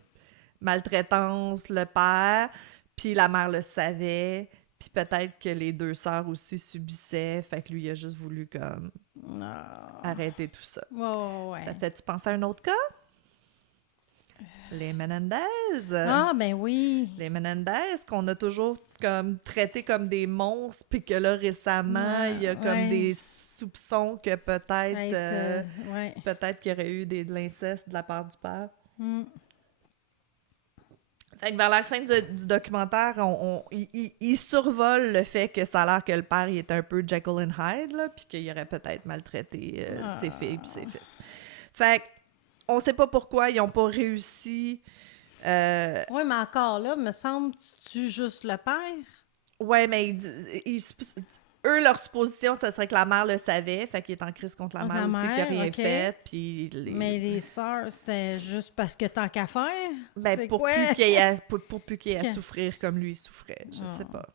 maltraitance, le père, puis la mère le savait, puis peut-être que les 2 sœurs aussi subissaient, fait que lui, il a juste voulu comme arrêter tout ça. Ouais. Ça fait-tu penser à un autre cas? Les Menendez. Ah, ben oui. Les Menendez, qu'on a toujours comme traité comme des monstres, puis que là, récemment, il y a comme des soupçons que peut-être qu'il y aurait eu de l'inceste de la part du père. Fait que vers la fin du documentaire, il survole le fait que ça a l'air que le père il est un peu Jekyll and Hyde, là, puis qu'il aurait peut-être maltraité ses filles et ses fils. Fait on sait pas pourquoi ils ont pas réussi. Oui, mais encore là, me semble, tu tues juste le père? Ouais, mais eux, leur supposition, ce serait que la mère le savait, fait qu'il est en crise contre la mère aussi, qui a rien fait. Puis mais les sœurs, c'était juste parce que tant qu'à faire? Ben, pour plus qu'il y ait à souffrir comme lui il souffrait. Je sais pas.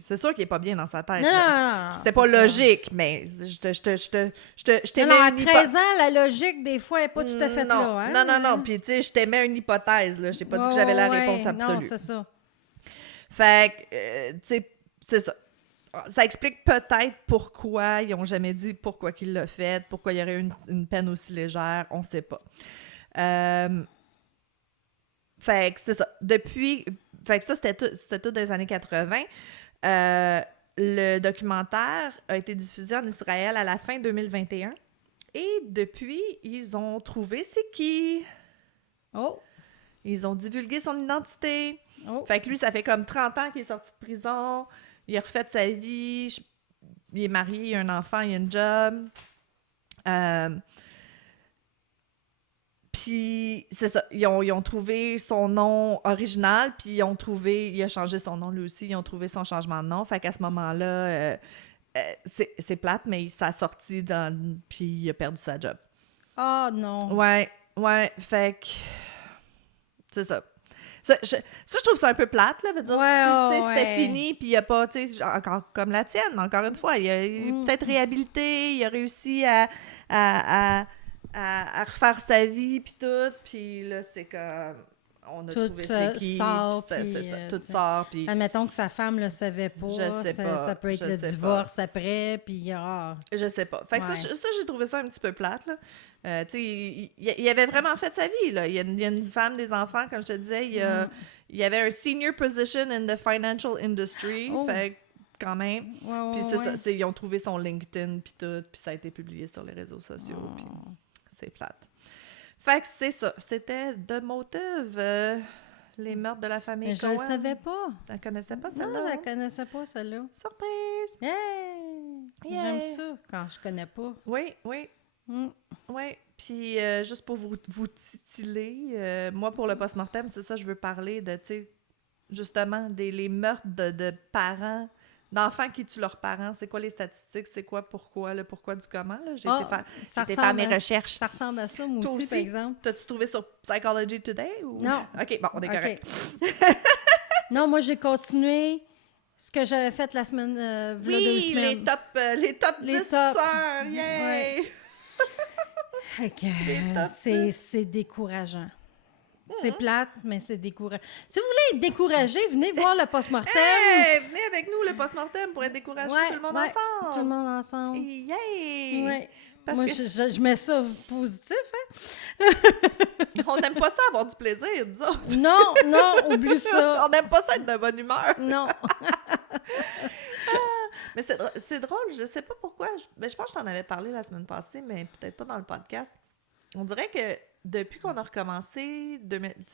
C'est sûr qu'il est pas bien dans sa tête. Non, là. non, non. C'était pas logique, mais je t'aimais À une 13 ans, la logique, des fois, n'est pas tout à fait non, là. Hein? non. Puis, tu sais, je t'aimais une hypothèse, là. Je t'ai pas dit que j'avais la réponse absolue. Non, c'est ça. Fait que, tu sais, c'est ça. Ça explique peut-être pourquoi ils ont jamais dit pourquoi qu'il l'a fait, pourquoi il y aurait eu une peine aussi légère, on sait pas. Fait que c'est ça. Fait que ça, c'était tout dans les années 80. Le documentaire a été diffusé en Israël à la fin 2021. Et depuis, ils ont trouvé c'est qui. Oh! Ils ont divulgué son identité. Oh! Fait que lui, ça fait comme 30 ans qu'il est sorti de prison. Il a refait sa vie. Il est marié, il a un enfant, il a une job. Puis, c'est ça. Ils ont trouvé son nom original, puis il a changé son nom lui aussi. Ils ont trouvé son changement de nom. Fait qu'à ce moment-là, c'est plate, mais ça a sorti puis il a perdu sa job. Oh non! Ouais. Fait que. C'est ça. Je trouve ça un peu plate, là. Veut dire, c'était fini, puis il n'y a pas, tu sais, encore comme la tienne, encore une fois, il a peut-être réhabilité, il a réussi à refaire sa vie, puis tout, puis là, c'est comme, on a tout trouvé c'est qui, sort, c'est ça, tout t'sais, sort, puis... Admettons que sa femme ne le savait pas, Je sais pas, ça peut être le divorce après, puis Je sais pas. Fait que ça, j'ai trouvé ça un petit peu plate, là. Tu sais, il avait vraiment fait sa vie, là. Il y a une femme, des enfants, comme je te disais. Il y avait un senior position in the financial industry. Fait quand même. Puis c'est ça. Ils ont trouvé son LinkedIn, puis tout. Puis ça a été publié sur les réseaux sociaux. Puis c'est plate. Fait que c'est ça. C'était The Motive, les meurtres de la famille Cohen. Mais je le savais pas. Tu ne connaissais pas celle-là? Non, je la connaissais pas, celle-là. Surprise! Yay! J'aime ça quand je connais pas. Oui. Mm. Oui, puis juste pour vous titiller, moi, pour le post-mortem, c'est ça, je veux parler de, tu sais, justement, les meurtres de parents, d'enfants qui tuent leurs parents. C'est quoi les statistiques? C'est quoi, pourquoi, le pourquoi du comment? Là? J'ai été faire mes recherches. Ça ressemble à ça, moi Toi aussi, par exemple. T'as-tu trouvé sur Psychology Today? Ou... Non. OK, bon, on est correct. Non, moi, j'ai continué ce que j'avais fait la semaine, oui, 2 semaines. les top 10 tueurs! Yay! Ouais. C'est décourageant. C'est plate, mais c'est décourageant. Si vous voulez être découragé, venez voir le post-mortem. Hey, venez avec nous, le post-mortem, pour être découragé, tout le monde ensemble. Tout le monde ensemble. Yay! Ouais. Parce moi, que... je mets ça positif, hein? On n'aime pas ça, avoir du plaisir, nous autres. Non, oublie ça. On n'aime pas ça, être de bonne humeur. Non. Mais c'est drôle, je sais pas pourquoi. Je pense que je t'en avais parlé la semaine passée, mais peut-être pas dans le podcast. On dirait que depuis qu'on a recommencé,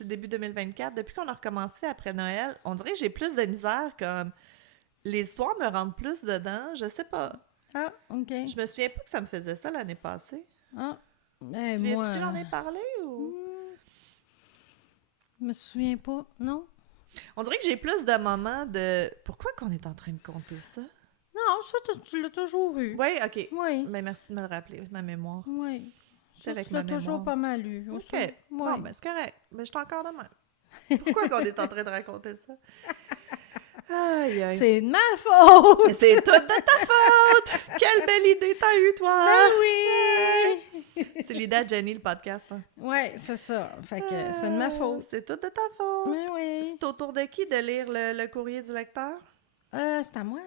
début 2024, depuis qu'on a recommencé après Noël, on dirait que j'ai plus de misère, comme les histoires me rentrent plus dedans, je sais pas. Ah, OK. Je me souviens pas que ça me faisait ça l'année passée. Ah, tu te souviens-tu que j'en ai parlé ou... Je me souviens pas, non? On dirait que j'ai plus de moments de... Pourquoi qu'on est en train de compter ça? Non, ça, tu l'as toujours eu. Oui, OK. Oui. Mais merci de me le rappeler, ma mémoire. Oui. C'est avec tu l'as toujours pas mal eu. OK. Oui. Bon, ben c'est correct. Mais je suis encore de même. Pourquoi qu'on est en train de raconter ça? Aïe, aïe. C'est de ma faute! C'est toute de ta faute! Quelle belle idée t'as eue, toi! Ben oui! C'est l'idée à Jenny, le podcast. Hein? Oui, c'est ça. Fait que c'est de ma faute. C'est toute de ta faute. Mais oui. C'est au tour de qui de lire le courrier du lecteur? C'est à moi.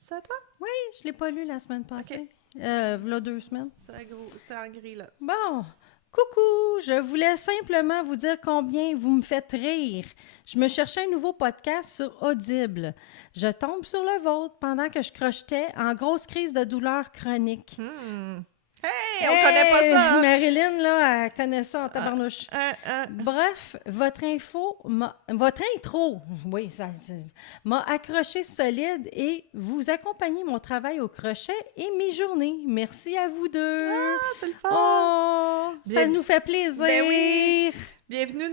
C'est à toi? Oui, je l'ai pas lu la semaine passée. Okay. V'là 2 semaines. C'est en gris, là. Bon, coucou! Je voulais simplement vous dire combien vous me faites rire. Je me cherchais un nouveau podcast sur Audible. Je tombe sur le vôtre pendant que je crochetais en grosse crise de douleur chronique. Hey, on connaît pas ça! Marilyn, là, elle connaît ça en tabarnouche. Bref, votre intro, oui, ça m'a accroché solide et vous accompagnez mon travail au crochet et mes journées. Merci à vous deux. Ah, c'est le fun! Oh, ça nous fait plaisir. Ben oui. Bienvenue,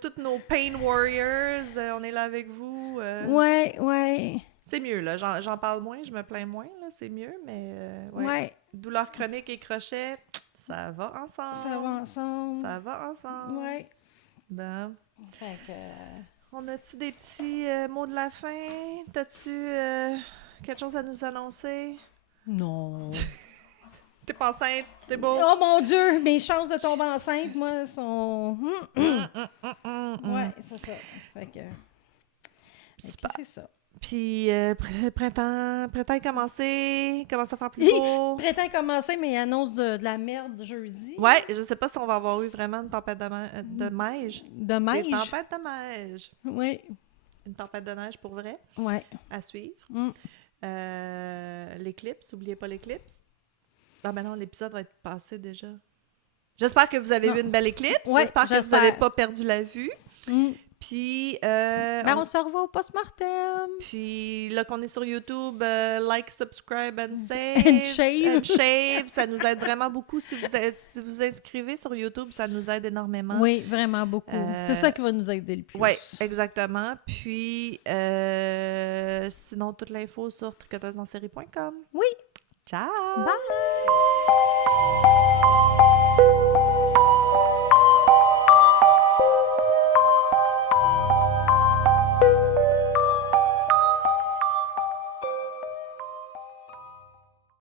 toutes nos pain warriors. On est là avec vous. Ouais. C'est mieux, là. J'en parle moins, je me plains moins, là. C'est mieux, mais... Ouais. Douleur chronique et crochet, ça va ensemble. Ça va ensemble. Ça va ensemble. Ouais. Bon. Fait que... On a-tu des petits mots de la fin? T'as-tu quelque chose à nous annoncer? Non. T'es pas enceinte? T'es beau? Oh mon Dieu, mes chances de tomber enceinte, moi, sont... Ouais, c'est ça. Fait que Super. c'est ça. Puis printemps est commencé, commence à faire plus beau. Printemps est commencé, mais il annonce de la merde jeudi. Ouais, je sais pas si on va avoir eu vraiment une tempête de neige. De Des neige. tempêtes de neige. Oui. Une tempête de neige pour vrai, Ouais. à suivre. Mm. L'éclipse, n'oubliez pas l'éclipse. Ah ben non, l'épisode va être passé déjà. J'espère que vous avez eu une belle éclipse. Ouais, j'espère que vous n'avez pas perdu la vue. Mm. Puis, On se revoit au post-mortem. puis là qu'on est sur YouTube, like, subscribe and save. And shave. And shave. Ça nous aide vraiment beaucoup. Si vous inscrivez sur YouTube, ça nous aide énormément. Oui, vraiment beaucoup. C'est ça qui va nous aider le plus. Oui, exactement. Puis, sinon, toute l'info sur tricoteusesensérie.com. Oui. Ciao! Bye!